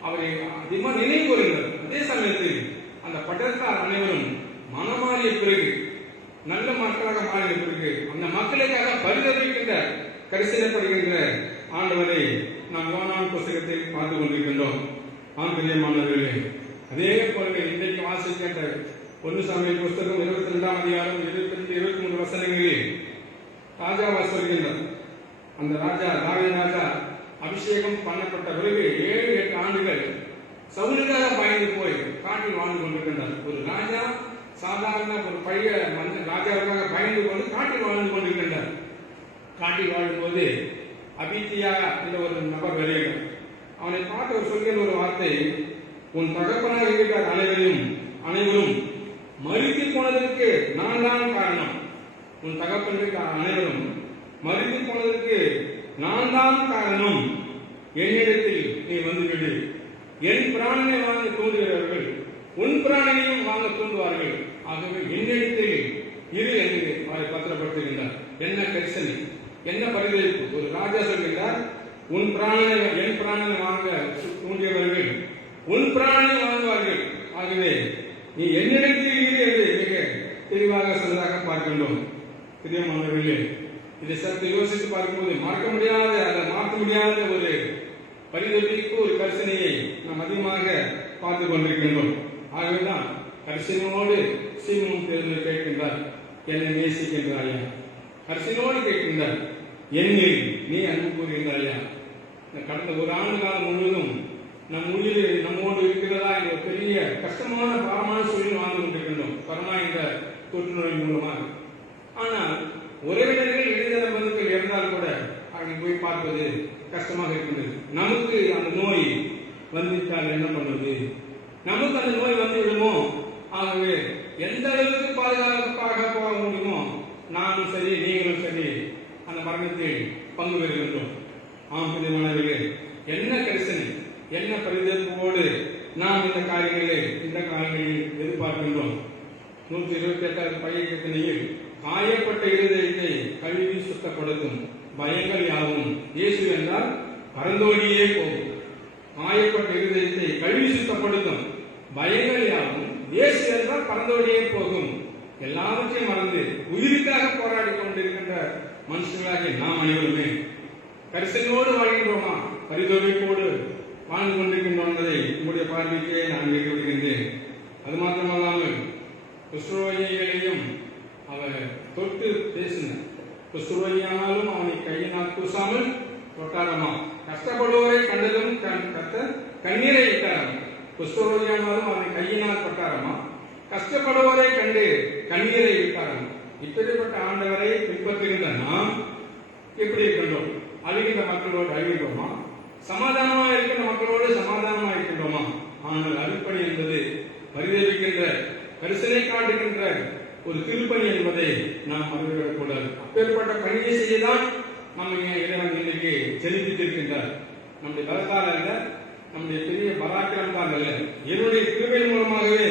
அவரை அதிகமாக நினைவு கூறுகிறார். அதே சமயத்தில் அந்த பட்டணத்தார் அனைவரும் மனமாறிய பிறகு, நல்ல மக்களாக மாறிய பிறகு, அந்த மக்களுக்காக பரிதவிக்கின்ற கரிசனைப்படுகின்ற ஆண்டவரை நாம் யோனான் புஸ்தகத்தில் பார்த்து கொண்டிருக்கின்றோம். ஆம் பிரியமானவர்களே, அதே போல இன்றைக்கு வாசிக்கின்ற 1 சாமுவேல் புஸ்தகம் 22ஆம் அதிகாரம் 22-23 வசனங்களில் ராஜாவா சொல்கின்றார். அந்த தாவீது ராஜா அபிஷேகம் பண்ணப்பட்ட பிறகு 7-8 ஆண்டுகள் சவுலுக்காக பயந்து போய் காட்டில் வாழ்ந்து கொண்டிருக்கின்றார். ஒரு ராஜா சாதாரண ஒரு பழைய ராஜாவுக்காக பயந்து கொண்டு காட்டில் வாழ்ந்து கொண்டிருக்கின்றார். காட்டில் வாழும்போது அபித்தியா என்ற ஒரு நபர் வருகிறார். அவனை பார்த்து அவர் சொல்கிற ஒரு வார்த்தை, உன் தகப்பனாக இருக்கிற அனைவரும் மரித்து போனதற்கு நான் தான் காரணம். உன் தகப்பனுக்கு அனைவரும் மரித்து போனதற்கு நான் தான் காரணம். என்னிடத்தில் நீ வந்துவிடு. என் பிராணனை வாங்க தூண்டுகிறவர்கள் உன் பிராணனையும் வாங்க தூண்டுவார்கள். ஆகவே என்னிடத்தில் இரு என்று அவரை பத்திரப்படுத்துகின்றார். என்ன கரிசனை, என்ன பரிதவிப்பு! ஒரு ராஜா சொல்கின்றார், என் பிராணனை வாங்க தூண்டியவர்கள் உன் பிராணனை வாங்குவார்கள். ஆகவே நீ என்னிடத்தில் இரு என்று மிக தெளிவாக சொன்னதாக பார்க்கின்றோம். பிரியமானவர்களே, இதை சற்று யோசித்து பார்க்கும்போது மறக்க முடியாத, அதை மாற்ற முடியாத ஒரு பரிதவிப்பு, ஒரு கரிசனையை நாம் அதிகமாக பார்த்து கொண்டிருக்கின்றோம். ஆகவேதான் கரிசனையோடு சீமோன் பேதுரு கேட்கின்றார், என்னை நேசிக்கின்றாயா? கரிசனையோடு கேட்கின்றார், என்னில் நீ அன்பு கூறுகின்றாயா? கடந்த ஒரு ஆண்டு காலம் முழுவதும் நம் உயிரில் நம்மோடு இருக்கிறதா என்ற பெரிய கஷ்டமான பாரமான சூழலில் வாழ்ந்து கொண்டிருக்கின்றோம் கொரோனா என்ற தொற்று நோய் மூலமாக. ஆனால் உறவினர்கள் இணையதள பந்துக்கள் இருந்தால் கூட அங்கே போய் பார்ப்பது கஷ்டமாக இருக்கின்றது. நமக்கு அந்த நோய் வந்துவிட்டால் என்ன பண்ணுவது? நமக்கு அந்த நோய் வந்து விடுமோ? ஆகவே எந்த அளவுக்கு பாதுகாப்பாக போக முடியுமோ நானும் சரி நீங்களும் சரி அந்த மரணத்தில் பங்கு பெறுகின்றோம். ஆம் பிரியமானவர்களே, என்ன கரிசனை, என்ன பரிதவிப்போடு நாம் இந்த காரியங்களில் எதிர்பார்க்கின்றோம். 128 பையக்கத்தனையில் காயப்பட்ட இருதயத்தை கழுவி சுத்தப்படுத்தும் பயங்கள் யாவும் இயேசு என்றால் பரந்தோடியே போகும். காயப்பட்ட இருதயத்தை கழுவி சுத்தப்படுத்தும் பயங்கள் யாவும் இயேசு என்றால் பரந்தோடியே போகும். எல்லாவற்றையும் மறந்து உயிருக்காக போராடி கொண்டிருக்கின்ற மனுஷர்களாகிய நாம் அனைவருமே கரிசனையோடு வாழ்கின்றோமா, பரிதவிப்போடு வாழ்ந்து கொண்டிருக்கின்றோம் என்பதை உங்களுடைய பார்வைக்கே நான் கேட்டு விடுகின்றேன். அது மாத்திரமல்லாமல் குஷ்டரோகிகளையும் அவர் தொட்டு பேசினார். குஷ்டரோகியானாலும் அவனை கையினால் கூசாமல் தொட்டாரமா. கஷ்டப்படுவோரை கண்டதும் கண்ணீரை விட்டாராம். குஷ்டரோகியானாலும் அவனை கையினால் தொட்டாரமா. கஷ்டப்படுவோரை கண்டு கண்ணீரை விட்டாராம். இப்படிப்பட்ட ஆண்டவரை பின்பற்றுகின்ற நாம் எப்படி இருக்கின்றோம்? அழுகின்ற மக்களோடு அழுகின்றோமா? சமாதானமாக இருக்கின்ற மக்களோடு சமாதானமாக இருக்கின்றோமா? ஆனால் அருட்பணி என்பது பரிதவிக்கின்ற கரிசனை காட்டுகின்ற ஒரு திருப்பணி என்பதை நாம் மறந்துவிடக்கூடாது. அப்பேற்பட்ட பணியை செய்யதான் நம்ம இறைவன் இன்னைக்கு செலுத்தித்திருக்கின்றார். நம்முடைய பலத்தால் அல்ல, நம்முடைய பெரிய பராக்கிரமத்தால் அல்ல, என்னுடைய கிருபை மூலமாகவே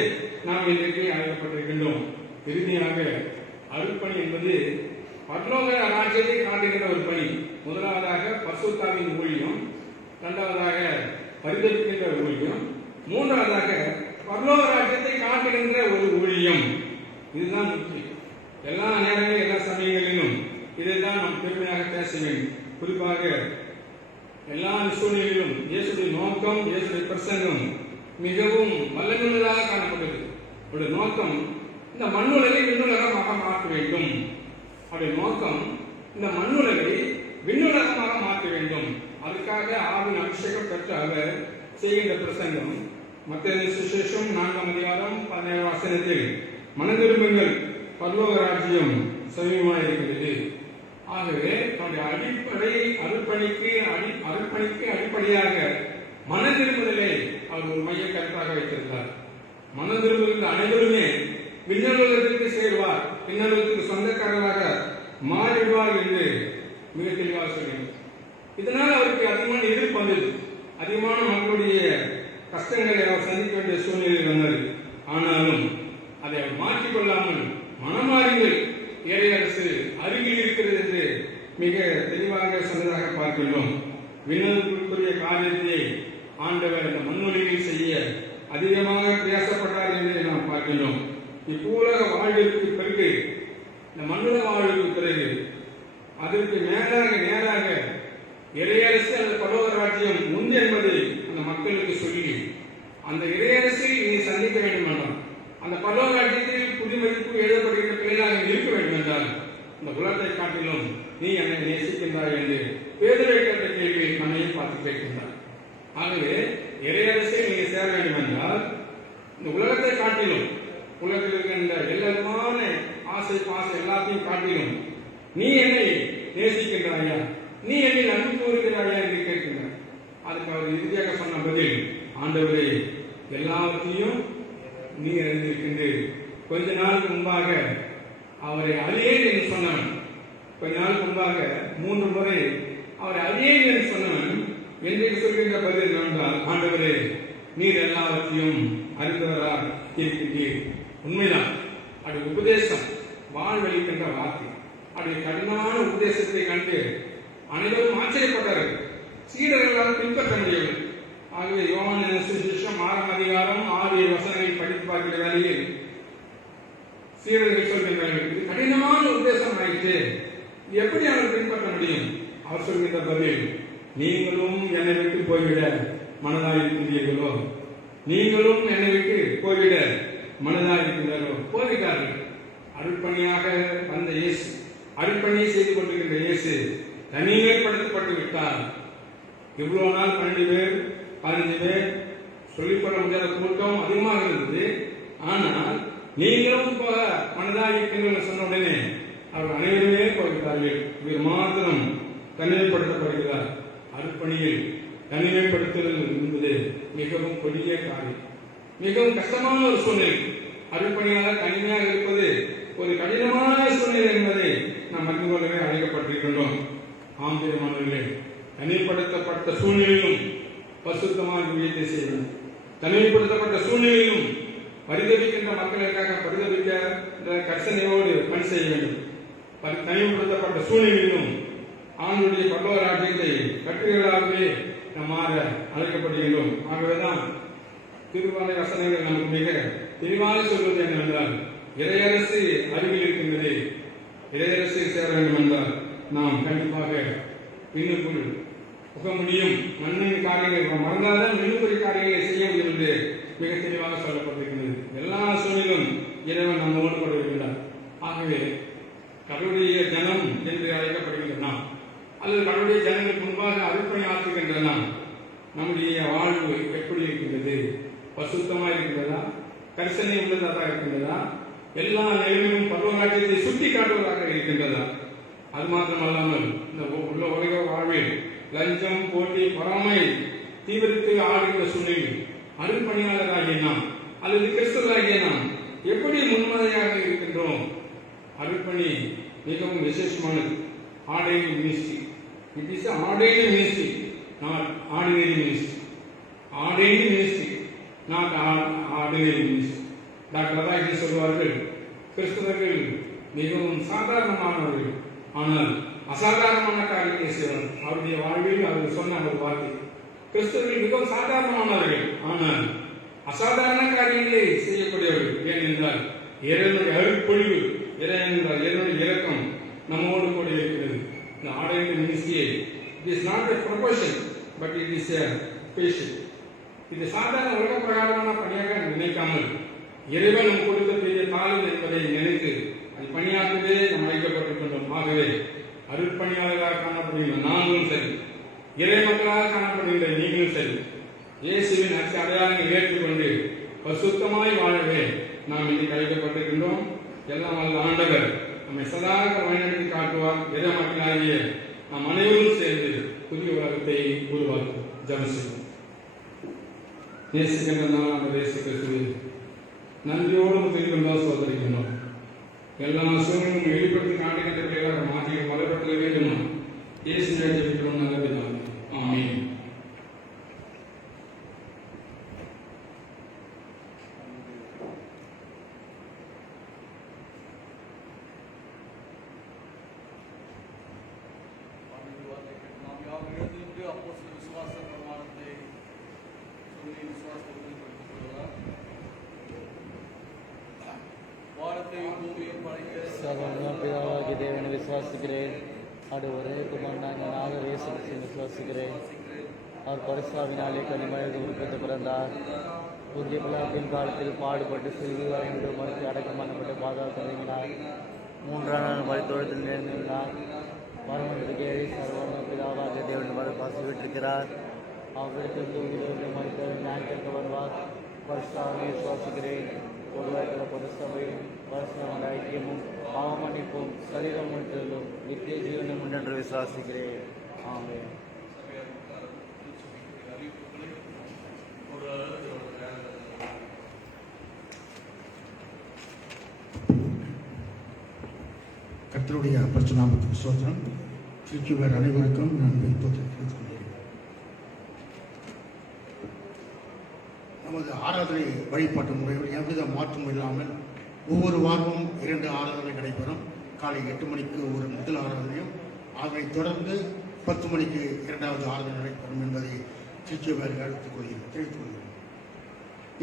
நாம் இன்றைக்கு அழைக்கப்பட்டிருக்கின்றோம். இறுதியாக அருட்பணி என்பது பரலோக ராஜ்யத்தை காட்டுகின்ற ஒரு பணி. முதலாவதாக பரிசுத்தாவின் ஊழியம், இரண்டாவதாக பரிதவிக்கின்ற ஊழியம், மூன்றாவதாக பரலோக ராஜ்யத்தை காட்டுகின்ற ஒரு ஊழியம். இதுதான் முக்கியம். எல்லா நேரங்களிலும் எல்லா சமயங்களிலும் இதைதான் நாம் பெருமையாக பேச வேண்டும். குறிப்பாக எல்லா சூழ்நிலையிலும் இயேசுடைய நோக்கம், இயேசுடைய பிரசங்கம் மிகவும் வல்லமையாக காணப்பட்டது. அவருடைய நோக்கம் இந்த மண்ணுலகை விண்ணுலகமாக மாற்ற வேண்டும். அவருடைய நோக்கம் இந்த மண்ணுலகை விண்ணுலகமாக மாற்ற வேண்டும். அதுக்காக ஆவின் அபிஷேகம் பெற்ற அவர் செய்கின்ற பிரசங்கம் மத்தேயு சுவிசேஷம் 4ஆம் அதிகாரம் 17ஆம் வசனத்தில் மனதிரும்புங்கள், பரலோக ராஜ்யம் சமீபமாக இருக்கிறது. ஆகவே நம்முடைய அடிப்படை அருட்பணிக்கு அடிப்படையாக மனதிரும்புதலை அவர் ஒரு மைய கருத்தாக வைத்திருந்தார். மனதிரும்புகின்ற அனைவருமே விண்ணுலகத்திற்கு சேர்வார், விண்ணுலகத்துக்கு சொந்தக்காரராக மாறிடுவார் என்று மிக தெளிவாக சொல்கிறார். இதனால் அவருக்கு அதிகமான எதிர்ப்பு வந்தது. அதிகமான மக்களுடைய கஷ்டங்களை அவர் சந்திக்க வேண்டிய சூழ்நிலை வந்தது. ஆனாலும் அதை அவர் மாற்றிக் கொள்ளாமல் மனமாறுங்கள், ஏழை அரசு அருகில் இருக்கிறது என்று மிக தெளிவாக சொன்னதாக பார்க்கின்றோம். விண்ணுலகத்திற்குரிய காரியத்தை ஆண்டவர் இந்த மண்ணுலகில் செய்ய அதிகமாக பிரயாசப்பட்டார் என்று நாம் பார்க்கின்றோம். இப்பூலக வாழ்விற்கு பிறகு, இந்த மண்ணுலக வாழ்வுக்கு பிறகு அதற்கு மேலாக நேராக இறையரசு அல்லது பரலோக ராஜ்யம் உண்டு என்பதை அந்த மக்களுக்கு சொல்லி அந்த இறையரசை நீ சந்திக்க வேண்டும் என்றால், அந்த பரலோக ராஜ்யத்தில் புதுமதிப்பு எழுதப்படுகின்ற பிள்ளைகளாக இருக்க வேண்டும் என்றால் இந்த உலகத்தை காட்டிலும் நீ என்னை நேசிக்கின்றாய் என்று பேதுரு கேட்ட கேள்வி நம்மையும் பார்த்து கேட்கின்றார். ஆகவே இறையரசை நீங்க சேர வேண்டும் என்றால் இந்த உலகத்தை காட்டிலும், உலகத்தில் இருக்கின்ற எல்லாருமான ஆசை பாசை எல்லாத்தையும் காட்டிலும் நீ என்னை நேசிக்கின்றாயா, நீ என்னை அன்பு கூறுகிறாயா என்று கேட்கின்றார். அதுக்கு அவர் இறுதியாக சொன்ன பதில், ஆண்டவரே எல்லாவற்றையும் நீ அறிந்திருக்கின்றீர். கொஞ்ச நாளுக்கு முன்பாக அவரை அறியேன் என்று சொன்னவன், கொஞ்ச நாளுக்கு முன்பாக 3 முறை அவரை அறியேன் என்று சொன்னவன் என்று சொல்கின்ற பதில் என்றால், ஆண்டவரே நீர் எல்லாவற்றையும் அறிந்தவராக இருக்கின்றீர். உண்மைதான். அது உபதேசம், வாழ்வழிக்கின்ற வார்த்தை. அது கடினமான உபதேசத்தை கண்டு அனைவரும் ஆச்சரியப்பட்டார்கள். சீடர்களால் பின்பற்ற முடியவில்லை. ஆகவே யோவான் சுவிசேஷம் 6ஆம் அதிகாரம் 6-7 வசனங்களை படித்து பார்க்கிற வேளையில் சீடர்கள் சொல்கின்றார்கள், இது கடினமான உபதேசம் ஆயிற்று, எப்படி அவர் பின்பற்ற முடியும்? அவர் சொல்கின்ற பதில், நீங்களும் என்னை விட்டு போய்விட மனதாக இருக்கின்றீர்களோ, நீங்களும் என்னை விட்டு போய்விட மனதாக இருக்கின்றாரோ? போய்விட்டார்கள். அருட்பணியாக வந்த இயேசு, அருட்பணியை செய்து கொண்டிருக்கின்ற இயேசு தனிமைப்படுத்தப்பட்டு விட்டார். இவ்வளவு நாள் 12 பேர் 15 பேர் சொல்லிக்கொள்ள முடியாத கூட்டம் அதிகமாக இருந்தது. ஆனால் நீங்களும் போக மனதாக இருக்கின்ற சொன்ன உடனே அவர் அனைவருமே போய்விட்டார்கள். இவர் மாத்திரம் தனிமைப்படுத்தப்படுகிறார். அருட்பணியில் தனிமைப்படுத்துதல் என்பது மிகவும் கொடிய காரியம், மிகவும் கஷ்டமான ஒரு சூழ்நிலை. அருட்பணியாளர் தனிமையாக இருப்பது ஒரு கடினமான சூழ்நிலை என்பதை நாம் அறிந்து கொள்ளவே அழைக்கப்பட்டிருக்கின்றோம். ஆம்பியமானவர்களே, தனிமைப்படுத்தப்பட்ட சூழ்நிலையிலும் பரிசுத்தமான ஊழியத்தை செய்ய வேண்டும். தனிமைப்படுத்தப்பட்ட சூழ்நிலையிலும் பரிதவிக்கின்ற மக்களுக்காக பரிதவிக்க கர்சனையோடு பணி செய்ய வேண்டும். தனிமைப்படுத்தப்பட்ட சூழ்நிலையிலும் ஆண்டுடைய பரலோக ராஜ்யத்தை கட்டுகளாகவே நாம் மாற அழைக்கப்படுகின்றோம். ஆகவேதான் திருவாலை வசனங்கள் நமக்கு மிக தெளிவாக சொல்வது என்னவென்றால், இறையரசு அருகில் இருக்கின்றது. இறையரசு சேர வேண்டும் என்றால் நாம் கண்டிப்பாக இன்னுக்குள் புக முடியும். மண்ணின் காரியங்கள் மறந்தால்தான் இன்னுக்குறி காரியங்களை செய்ய முடியும் என்று மிக தெளிவாக சொல்லப்பட்டிருக்கிறது. எல்லா சூழலும் இறைவன் நம்மோடு கூட இருக்கின்றார். ஆகவே கடவுளுடைய ஜனம் என்று அழைக்கப்படுகின்ற நாம், அல்லது கடவுளுடைய ஜனங்களுக்கு முன்பாக அருட்பணி ஆற்றுகின்ற நாம், நம்முடைய வாழ்வு எப்படி இருக்கின்றது? பசுத்தமாக இருக்கின்றதா? கரிசனை உள்ளதாக இருக்கின்றதா? எல்லா நிலையிலும் பருவராட்சியத்தை சுட்டி காட்டுவதாக இருக்கின்றதா? அது மாத்திரமல்லாமல் இந்த உள்ள உலக வாழ்வில் லஞ்சம், போட்டி, பொறாமை தீவிரத்தை ஆடுகின்ற சூழ்நிலை அருட்பணியாளராகிய நாம் அல்லது கிறிஸ்தவராகிய நாம் எப்படி முன்மாதிரியாக இருக்கின்றோம்? அருட்பணி மிகவும் விசேஷமானது. Ordinary ministry. It is ordinary ministry, not ordinary ministry. Ordinary ministry, not ordinary ministry. Doctor Radhakrishnan சொல்வார்கள், கிறிஸ்தவர்கள் மிகவும் சாதாரணமானவர்கள், ஆனால் அசாதாரணமான காரியத்தை செய்வார்கள். அவருடைய வாழ்வில் அவர் சொன்ன ஒரு வார்த்தை, கிறிஸ்தவர்கள் மிகவும் சாதாரணமானவர்கள், ஆனால் அசாதாரண காரியங்களை செய்யக்கூடியவர்கள். ஏனென்றால் இறைவனுடைய அருட்பொழிவு, இறைவனுடைய இரக்கம் நம்மோடு கூட இருக்கிறது. இந்த ஆர்டினரி மினிஸ்ட்ரியை it is not a profession, but it is a passion. இது சாதாரண உலக பிரகாரமான பணியாக நினைக்காமல் இறைவன் நமக்கு கொடுத்த பெரிய தாழ்வு என்பதை நினைத்து அது பணியாகவே நாம் அழைக்கப்பட்டிருக்கின்றோம். ஆகவே அருட்பணியாளராக காணப்படுகின்ற நாங்களும் சரி, இறை மக்களாக காணப்படுகின்ற நீங்களும் சரி, இயேசுவின் அடையாளங்களை ஏற்றுக்கொண்டு பரிசுத்தமாய் வாழவே நாம் இன்றைக்கு அழைக்கப்பட்டிருக்கின்றோம். எல்லாம் வல்ல ஆண்டவர் நம்மை சதாக வழிநடத்தி காட்டுவார். இறை மக்களாகிய நாம் அனைவரும் சேர்ந்து புதிய உலகத்தை உருவாக்கும். ஜெபம் செய்வோம். நேசிக்கின்ற நாம் இயேசு கிறிஸ்துவே, நன்றியோடு தெரிவிக்கின்றோம், சோதரிக்கின்றோம். எல்லா சூழ்நிலையும் வெளிப்படுத்தி காட்டுகின்றவர்களாக மாற்றி மலைப்பட்ட வேண்டும். இயேசு ஜெபிக்கிறோம் நல்ல பிதாவே. ஆமென். நாம் யாரும் எழுந்திருந்து அப்போஸ்தலர் விசுவாச பிரமாணத்தை சொல்லி விசுவாசத்தை உறுதிப்படுத்திக் கொள்வதால் வானத்தையும் பூமியையும் படைத்த சர்வ பிதாவாகிய தேவனை விசுவாசிக்கிறேன். அது ஒரே குமாரனாக இயேசு கிறிஸ்துவை விசுவாசிக்கிறேன். அவர் பரிசுத்தாவினாலே கனிமழைக்கு உற்பத்தி பிறந்தார். புதிய பிள்ளையின் காலத்தில் பாடுபட்டு சிலுவை வரைந்து மறுத்து அடக்கம் பண்ணப்பட்டு பாதாளத்தில் இறங்கினார். 3ஆம் நாள் மருத்துவத்தில் நேர்ந்தார். மரணத்துக்கு ஏறி சர்வ பிதாவாகிய தேவன் பாசி விட்டிருக்கிறார். அவருக்கு மருத்துவ ஞாயிற்றுக்கு வருவார். பரிசுத்தாவினை விசுவாசிக்கிறேன். ஒருவருக்கிற பொதுசபை பரிசுத்த ஐக்கியமும் பாவமன்னிப்பும் சரீரம் மட்டும் நித்திய ஜீவனும் உண்டென்று விசுவாசிக்கிறேன். ஆமென். கர்த்தருடைய பரிசுநாமத்துக்கு ஸ்தோத்திரம். திருச்சிவர் அனைவருக்கும் நான் தெரிவித்துக் கொள்கிறேன். நமது ஆராதனை வழிபாட்டு முறைகள் எவ்வித மாற்றம் இல்லாமல் ஒவ்வொரு வாரமும் 2 ஆராதனை நடைபெறும். காலை 8 மணிக்கு ஒரு முதல் ஆராதனையும், அதனைத் தொடர்ந்து 10 மணிக்கு 2வது ஆராதனை நடைபெறும் என்பதை திருச்சிவர் தெரிவித்துக் கொள்கிறேன்.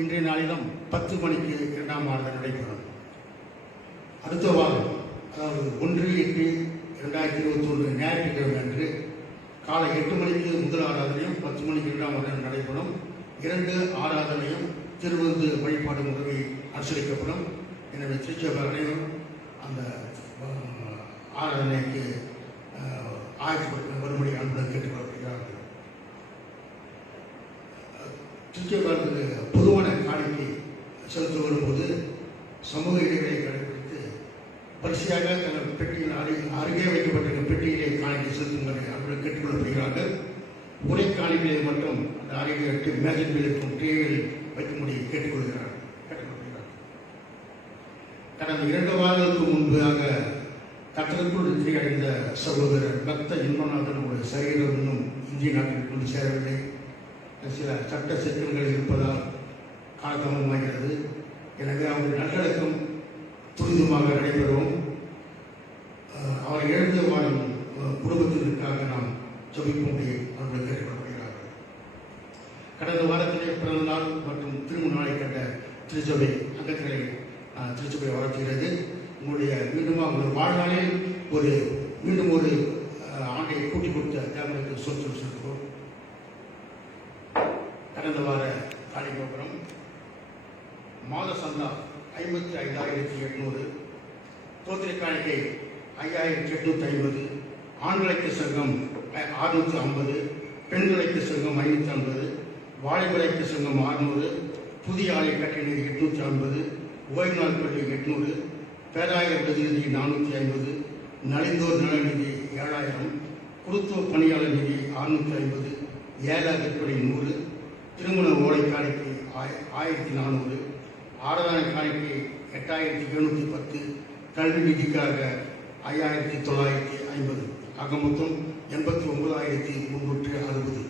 இன்றைய நாளிலும் 10 மணிக்கு 2ஆம் ஆராதனை நடைபெறும். அடுத்த வாரம், அதாவது 1/8/2021 ஞாயிற்றுக்கிழமை அன்று காலை 8 மணிக்கு முதல் ஆராதனையும் 10 மணிக்கு 2ஆம் ஆராதனை நடைபெறும். 2 ஆராதனையும் திருவிருந்து வழிபாடு முறையை அனுசரிக்கப்படும். எனவே திருச்சபை அனைவரும் அந்த ஆராதனைக்கு ஆயத்தப்படுத்த வரும்படி அன்புடன் கேட்டுக்கொள்ளப்படுகிறார்கள். திருச்சபைக்கு பொதுவான காணிக்கை செலுத்த வரும்போது சமூக இடைவெளியை கடைபிடித்து வரிசையாக தங்கள் பெட்டியில் அருகே வைக்கப்பட்டிருக்கும் பெட்டியிலே காணிக்கை செலுத்தும் வரை அன்புடன் கேட்டுக்கொள்ளப்படுகிறார்கள். உரைக்காணிகளை மட்டும் அந்த அறையில் 8 மேஜைகள் இருக்கும் டிரைவில் வைக்கும்படி கேட்டுக்கொள்கிறார். கடந்த 2 வாரங்களுக்கு முன்பாக கட்டளக்குள் வெற்றி அடைந்த சகோதரர் பக்த இன்பநாதன் ஒரு சரீரம் இன்னும் இந்திய நாட்டில் கொண்டு சேரவில்லை. சில சட்ட சிக்கல்கள் இருப்பதால் காலதாமதமாகிறது. எனவே அவர்கள் நல்லடக்கம் துரிதமாக நடைபெறும். அவர் எழுந்து வாழும் குடும்பத்திற்காக நாம் ஜபிக்கும்படி அவர்கள் கேட்டுக்கொள்ளப்படுகிறார்கள். கடந்த வாரத்திலே பிறந்த நாள் மற்றும் திருமண நாளை கண்ட திருச்சபை அங்கங்களை திருச்சபை வளர்த்துகிறது. உங்களுடைய உங்களுடைய வாழ்நாளில் மீண்டும் ஒரு ஆண்டை கூட்டி கொடுத்த தேவனுக்கு சொத்து சொல்கிறோம். கடந்த வார காணிக்கோபுரம் மாத சந்தா 55,800, தோத்திரை காணிக்கை 5,850, ஆண்கள் ஐக்கிய சங்கம் 650, பெண்கள் ஐக்கிய சங்கம் 550, வாலிபர் ஐக்கிய சங்கம் 600, புதிய ஆலை கட்டிட 850, ஓய்வு நாள் பள்ளி 800, பேராயர் பிரதிநிதி 450, நலிந்தோர் நலநிதி 7,000, குருத்துவ பணியாளர் நிதி 650, ஏல விற்பனை 100, திருமண ஓலை காணிக்கை 1,400, ஆராதனை காணிக்கை 8,710, கல்வி நிதிக்காக 5,950, ஆக மொத்தம் 89,360.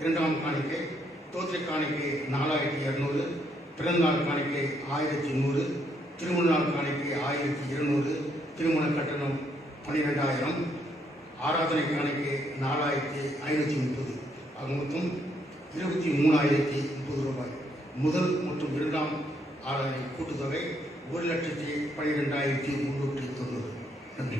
இரண்டாம் காணிக்கை தோத்திரை காணிக்கை 4,200, பிறந்தநாள் காணிக்கை 1,100, திருமண நாள் காணிக்கை 1,200, திருமண கட்டணம் 12,000, ஆராதனை காணிக்கை 4,530, ஆக மொத்தம் 23,030 ரூபாய். முதல் மற்றும் இரண்டாம் ஆராதனை கூட்டுத்தொகை 1,12,390. நன்றி.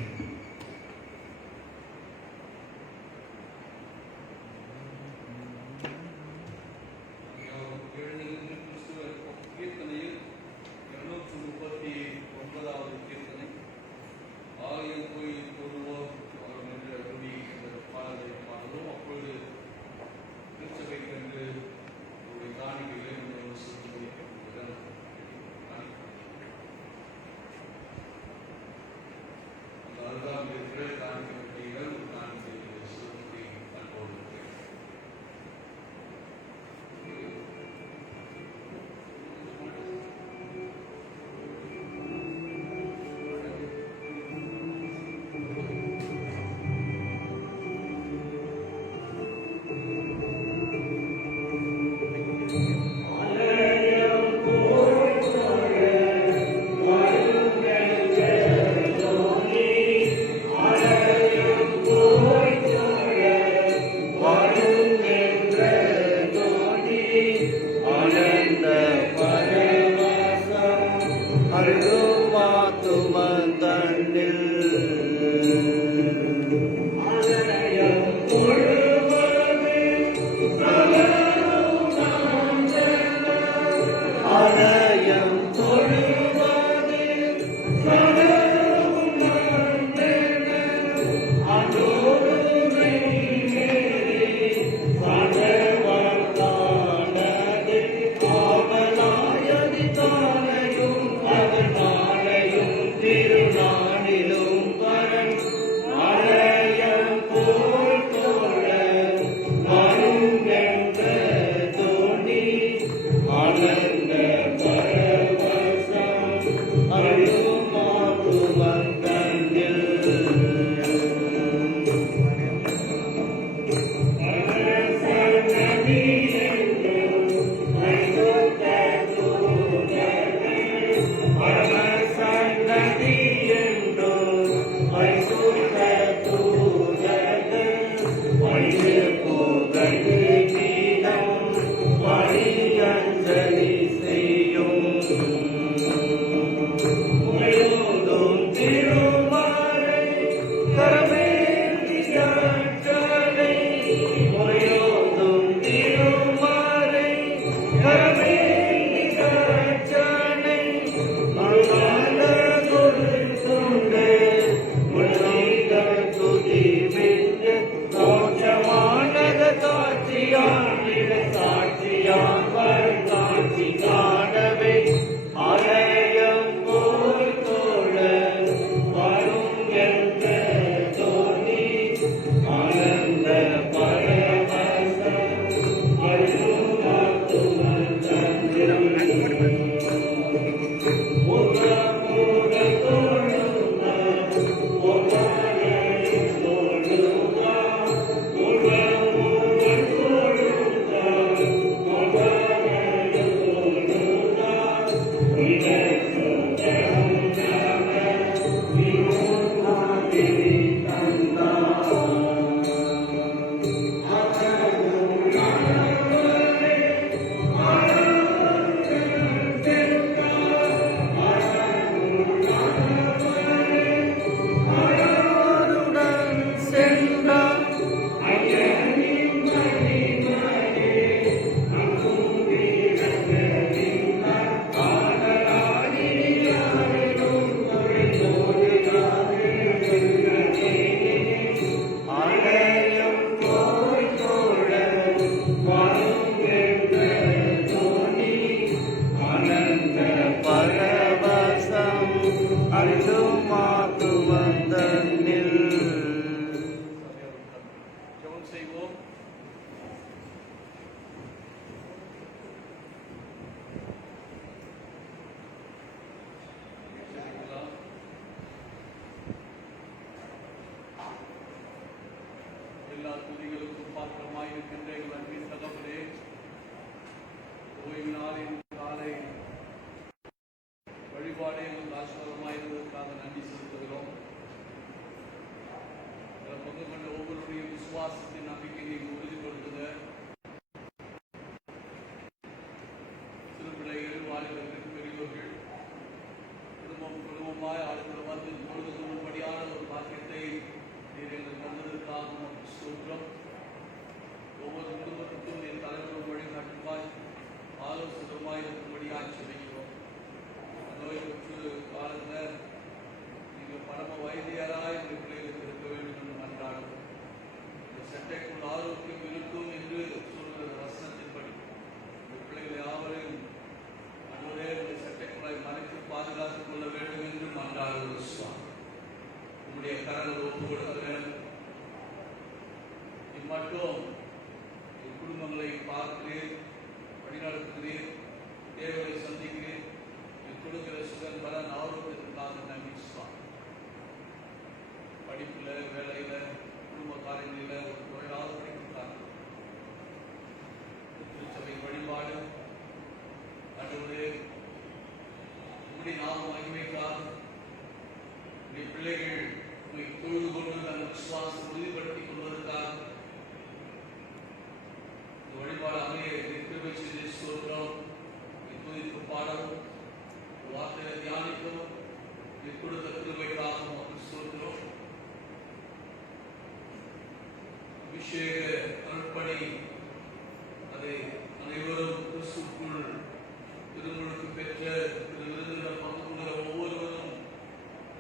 Amen. ஜெபம் செய்வோம். எல்லா துதிகளுக்கும் பாத்திரமாயிருக்கின்ற எங்கள் அன்பின் தகவலே, ஓய்வு நாளின் காலை வழிபாடே எங்களுக்கு ஆசீர்வாதமாயிருந்ததற்காக நன்றி செலுத்துகிறோம். பங்கு கொண்ட ஒவ்வொருடைய விசுவாசத்தின் நம்பிக்கை நீங்கள் உறுதிப்படுத்துக. சிறு பிள்ளைகள், வாலிபர்கள், பெரியவர்கள் குடும்பமாய் ஆளுநர் வந்து பொழுது கொள்ளும்படியான ஒரு பாக்கியத்தை நீர் எங்களுக்கு தந்ததற்காக நமக்கு ஸ்தோத்திரம். ஒவ்வொரு குடும்பத்துக்கும் என் தலைவர்கள் வழிகாட்டுவாய் ஆலோசகமாய் இருக்கும்படியாக சொல்லிக்கிறோம். நோய் தொற்று காலத்தில் நீங்கள் பரம வைத்தியராய் இந்த பிள்ளைகளுக்கு இருக்க வேண்டும் என்று மன்றாடும். இந்த சட்டைக்குள் ஆரோக்கியம் இருக்கும் என்று சொல்கிற வசனத்தின்படி இந்த பிள்ளைகளை யாவரையும் அன்றைய இந்த சட்டைக்குள்ளாய் மறைத்து பாதுகாத்துக் கொள்ள வேண்டும் என்று மன்றாடுவது சுவாமி. உங்களுடைய கரங்கள் ஒப்பு கொடுக்கிறேன். இம்மட்டும் என் குடும்பங்களை பார்க்கிறேன், வழிநடத்துகிறேன், தேவையை சந்திக்கிறேன். கொடுக்கிற சுகன் பலன் ஆரோக்கியத்திற்காக நன்றி சுவாமி. படிப்பில், வேலையில், குடும்ப காரியங்களில் ஒரு தொழிலாக கிடைக்கிறாங்க. திருச்சபை வழிபாடு ஆண்டவரே, இப்படி நாம் மகிமைக்காக உடைய பிள்ளைகள் உங்களை தொழுது கொண்டு தங்கள் விசுவாசம் உறுதிப்படுத்திக் கொள்வதற்காக இந்த வழிபாடு அமைய கிருபை செய்து ஸ்தோத்திரம். துதிப்பு பாடவும் வார்த்தையை தியானிக்கவும் கொடுத்த கிருபைக்காக நமக்கு ஸ்தோத்திரம். அபிஷேக அர்ப்பணி அதை அனைவரும் கிறிஸ்துக்குள் திருமுழுக்கு பெற்ற விருதுகளை பங்கு கொள்கிற ஒவ்வொருவரும்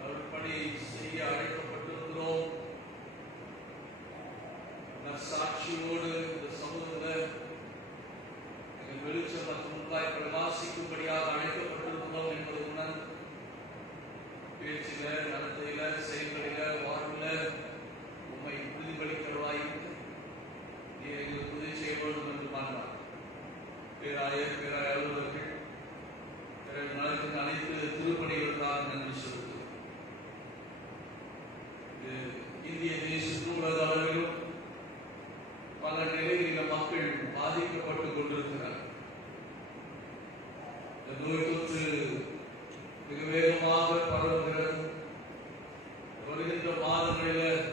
அர்ப்பணி செய்ய அழைக்கப்பட்டிருக்கிறோம். சாட்சியோடு இந்த சமூகத்தில் எங்கள் வெளிச்சம் மற்றும் முன்பாய் பிரகாசிக்கும்படியாக அழைக்கப்பட்டிருக்கிறோம் என்பது உணர்ந்து பேச்சில, நடத்தையில, செயல்களில, வாழ்வுல உண்மை உறுதிப்படுக்கிறவாய் நீ எங்களுக்கு உதவி செய்ய வேண்டும் என்று மாறினார். பேராயர், பேராய அலுவலர்கள் நடக்கின்ற அனைத்து திருப்பணிகளுக்காக நன்றி செலுத்துகிறோம். இந்திய தேசத்தில் உலக அளவிலும் பல நிலைகளில் மக்கள் பாதிக்கப்பட்டுக் கொண்டிருக்கிறார். நோய் தொற்று மிக வேகமாக பரவுகிறது. வருகின்ற மாதங்களில்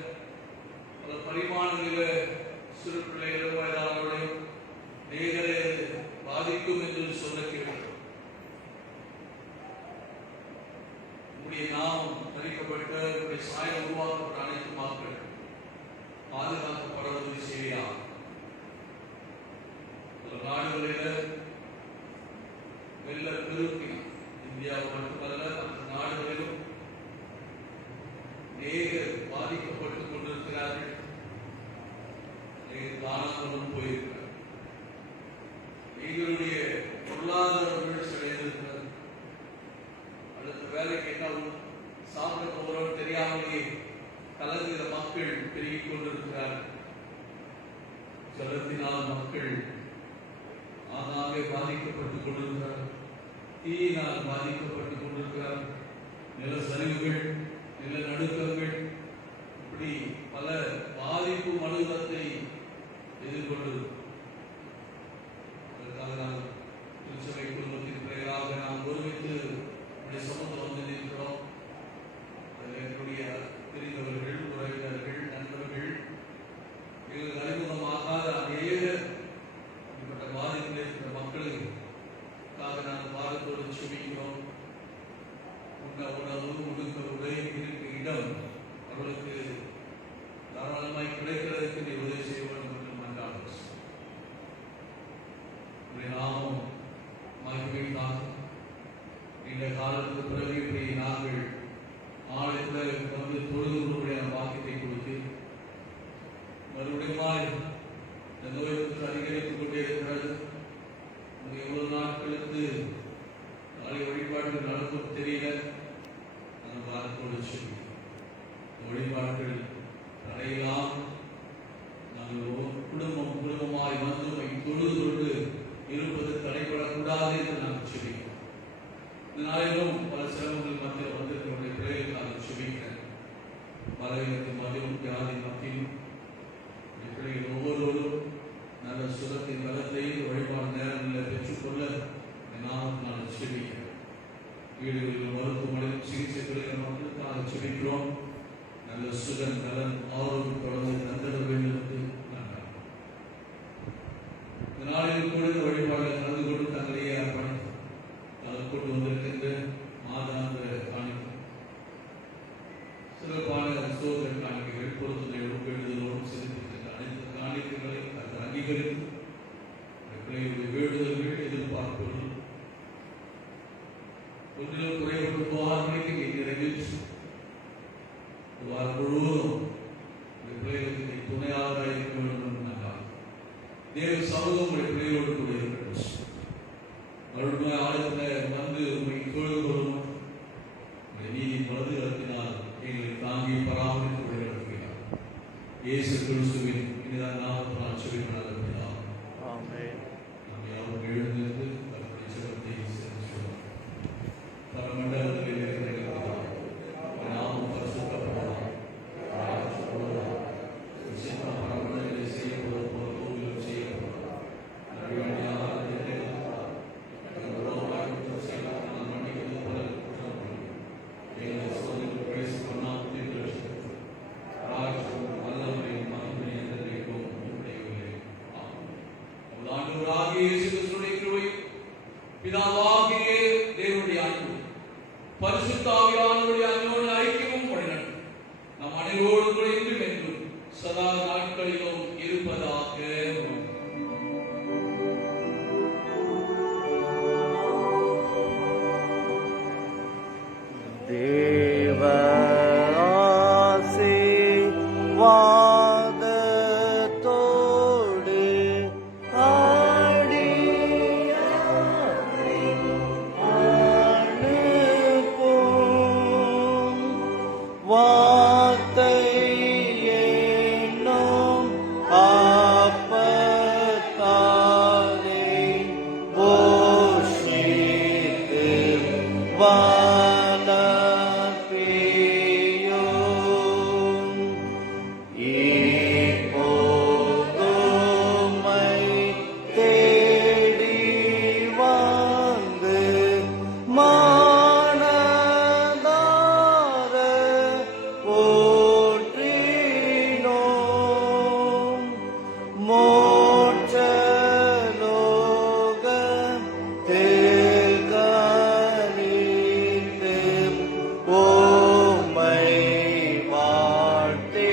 பல பரிமாணங்களில் சிறு பிள்ளைகளும் வயதானவர்களையும் நேரே பாதிக்கும் என்று சொல்ல கேட்கிறோம். உங்களுடைய நாமம் தரிக்கப்பட்ட உங்களுடைய சாயம் உருவாக்கப்பட்ட அனைத்து மக்கள் பாதுகாக்கப்படுவது சரியா? நாடுகளில் வெள்ள பெருக்கி இந்தியாவில் மட்டுமல்ல மற்ற நாடுகளிலும் நேர் பாதிக்கப்பட்டுக் கொண்டிருக்கிறார்கள். காணாமலும் போயிருக்கிறார். எங்களுடைய பொருளாதார வீழ்ச்சி அடைந்திருக்கிறது. அடுத்த வேலைக்கு என்ன சாப்பிட போகிறோம் தெரியாமலே கலங்குகிற மக்கள் பெருகிக் கொண்டிருக்கிறார்கள். ஜலத்தினால் மக்கள் ஆகாவே பாதிக்கப்பட்டுக் கொண்டிருக்கிறார். தீயினால் பாதிக்கப்பட்டுக் கொண்டிருக்கிறார். நில சரிவுகள், நிலநடுக்கங்கள், இப்படி பல பாதிப்பு மனுதத்தை எதிர்கொண்டு அதற்காக நாம் திருச்சபை குடும்பத்தின் பெயராக நாம் ஒருமித்து நீண்ட காலத்துக்கு பிறகு இப்படி நாங்கள் ஆலயத்தில் வந்து தொழுதுடைய வாக்கியத்தை கொடுத்து மறுபடியும் இந்த நோய் தொற்று அதிகரித்துக் கொண்டே இருக்கிறது. எவ்வளவு நாட்களுக்கு நாளை வழிபாடுகள் நடக்கும் தெரியல. அந்த வாரத்தோடு சொல்லி வழிபாடுகள் தடையெல்லாம் நாங்கள் குடும்பமாய் வந்து தொழுது கொண்டு இருப்பது தடைபடக்கூடாது என்று நாங்கள் சொல்லிக்கிறோம். இந்த நாளிலும் பல சிரமங்கள் மத்தியில் வந்திருக்கிற பிள்ளைகளுக்காக சொல்லிக்கிறேன். பலவீனத்தின் மத்தியிலும் வியாதி மத்தியிலும் பிள்ளைகள் ஒவ்வொருவரும் நல்ல சுகத்தின் பலத்தையும் வழிபாடு நேரங்களில் பெற்றுக்கொள்ள நான் சொல்லிக்கிறேன். வீடுகளில் மருத்துவமனையில் சிகிச்சை பெறுகிற மக்களுக்காக சொல்லிக்கிறோம். நல்ல சுகன் நலன் ஆரோக்கியம் தொடர்ந்து தந்திட வேண்டும் என்று இந்த நாளில் கூட இந்த வழிபாடுகள் கலந்து கொண்டு தங்களையே அர்ப்பணித்து அதை கொண்டு வந்திருக்கின்ற மாதாந்த காணிக்கை சிறப்பான சோதனை காணிக்கைகள் பொருத்தத்தையோடு வேண்டுதலோடு செலுத்திருக்கின்ற அனைத்து காணிக்கைகளை தங்கள் அங்கீகரித்து பிள்ளைகளுடைய வேண்டுதல்கள் எதிர்பார்ப்புகள் ஒன்றிலும் குறைபட்டு போகாதமைக்கு நிறைவேற்றி வாரம் முழுவதும் பிள்ளைகளுக்கு துணையாக இருக்க வேண்டும் தேவ சமூகம் உடைய பிள்ளைகளோடு கூட இருக்கட்டும். அவருடைய ஆலயத்தில் வந்து உண்மை தொழுது கொள்ளணும். நீதி வலது கருத்தினால் எங்களை தாங்கி பராமரித்து விட நடத்துகிறார். இயேசு கிறிஸ்துவின் இனிதான் நாமத்தினால் சொல்லிவிடாத நம்மை அவர் எழுந்திருந்து தன்னுடைய சிறப்பை செலுத்துவார். பரமண்டலத்தில் இருக்கிற நாமும் பரிசுத்தப்படலாம். பரமண்டலத்தில் செய்யப்படுவது பிதாவாகிய தேவனுடைய அன்பு பரிசுத்த ஆவியானவருடைய அன்போடு ஐக்கியமும் வழிநடத்தும் நம் அனைவரோடு கூட இன்றும் என்றும் சதா நாட்களிலும் இருப்பதாக. தேவ ஆசீர்வாதத்தோடு வார்த்தை என்னும் அப்பத்தாலே போஷித்து வளர்ப்பியும் இப்போதுமை தேடி வந்து போற்றினோம். மோட்சலோகத்தில் கரித்து ஓமை வாழ்த்தி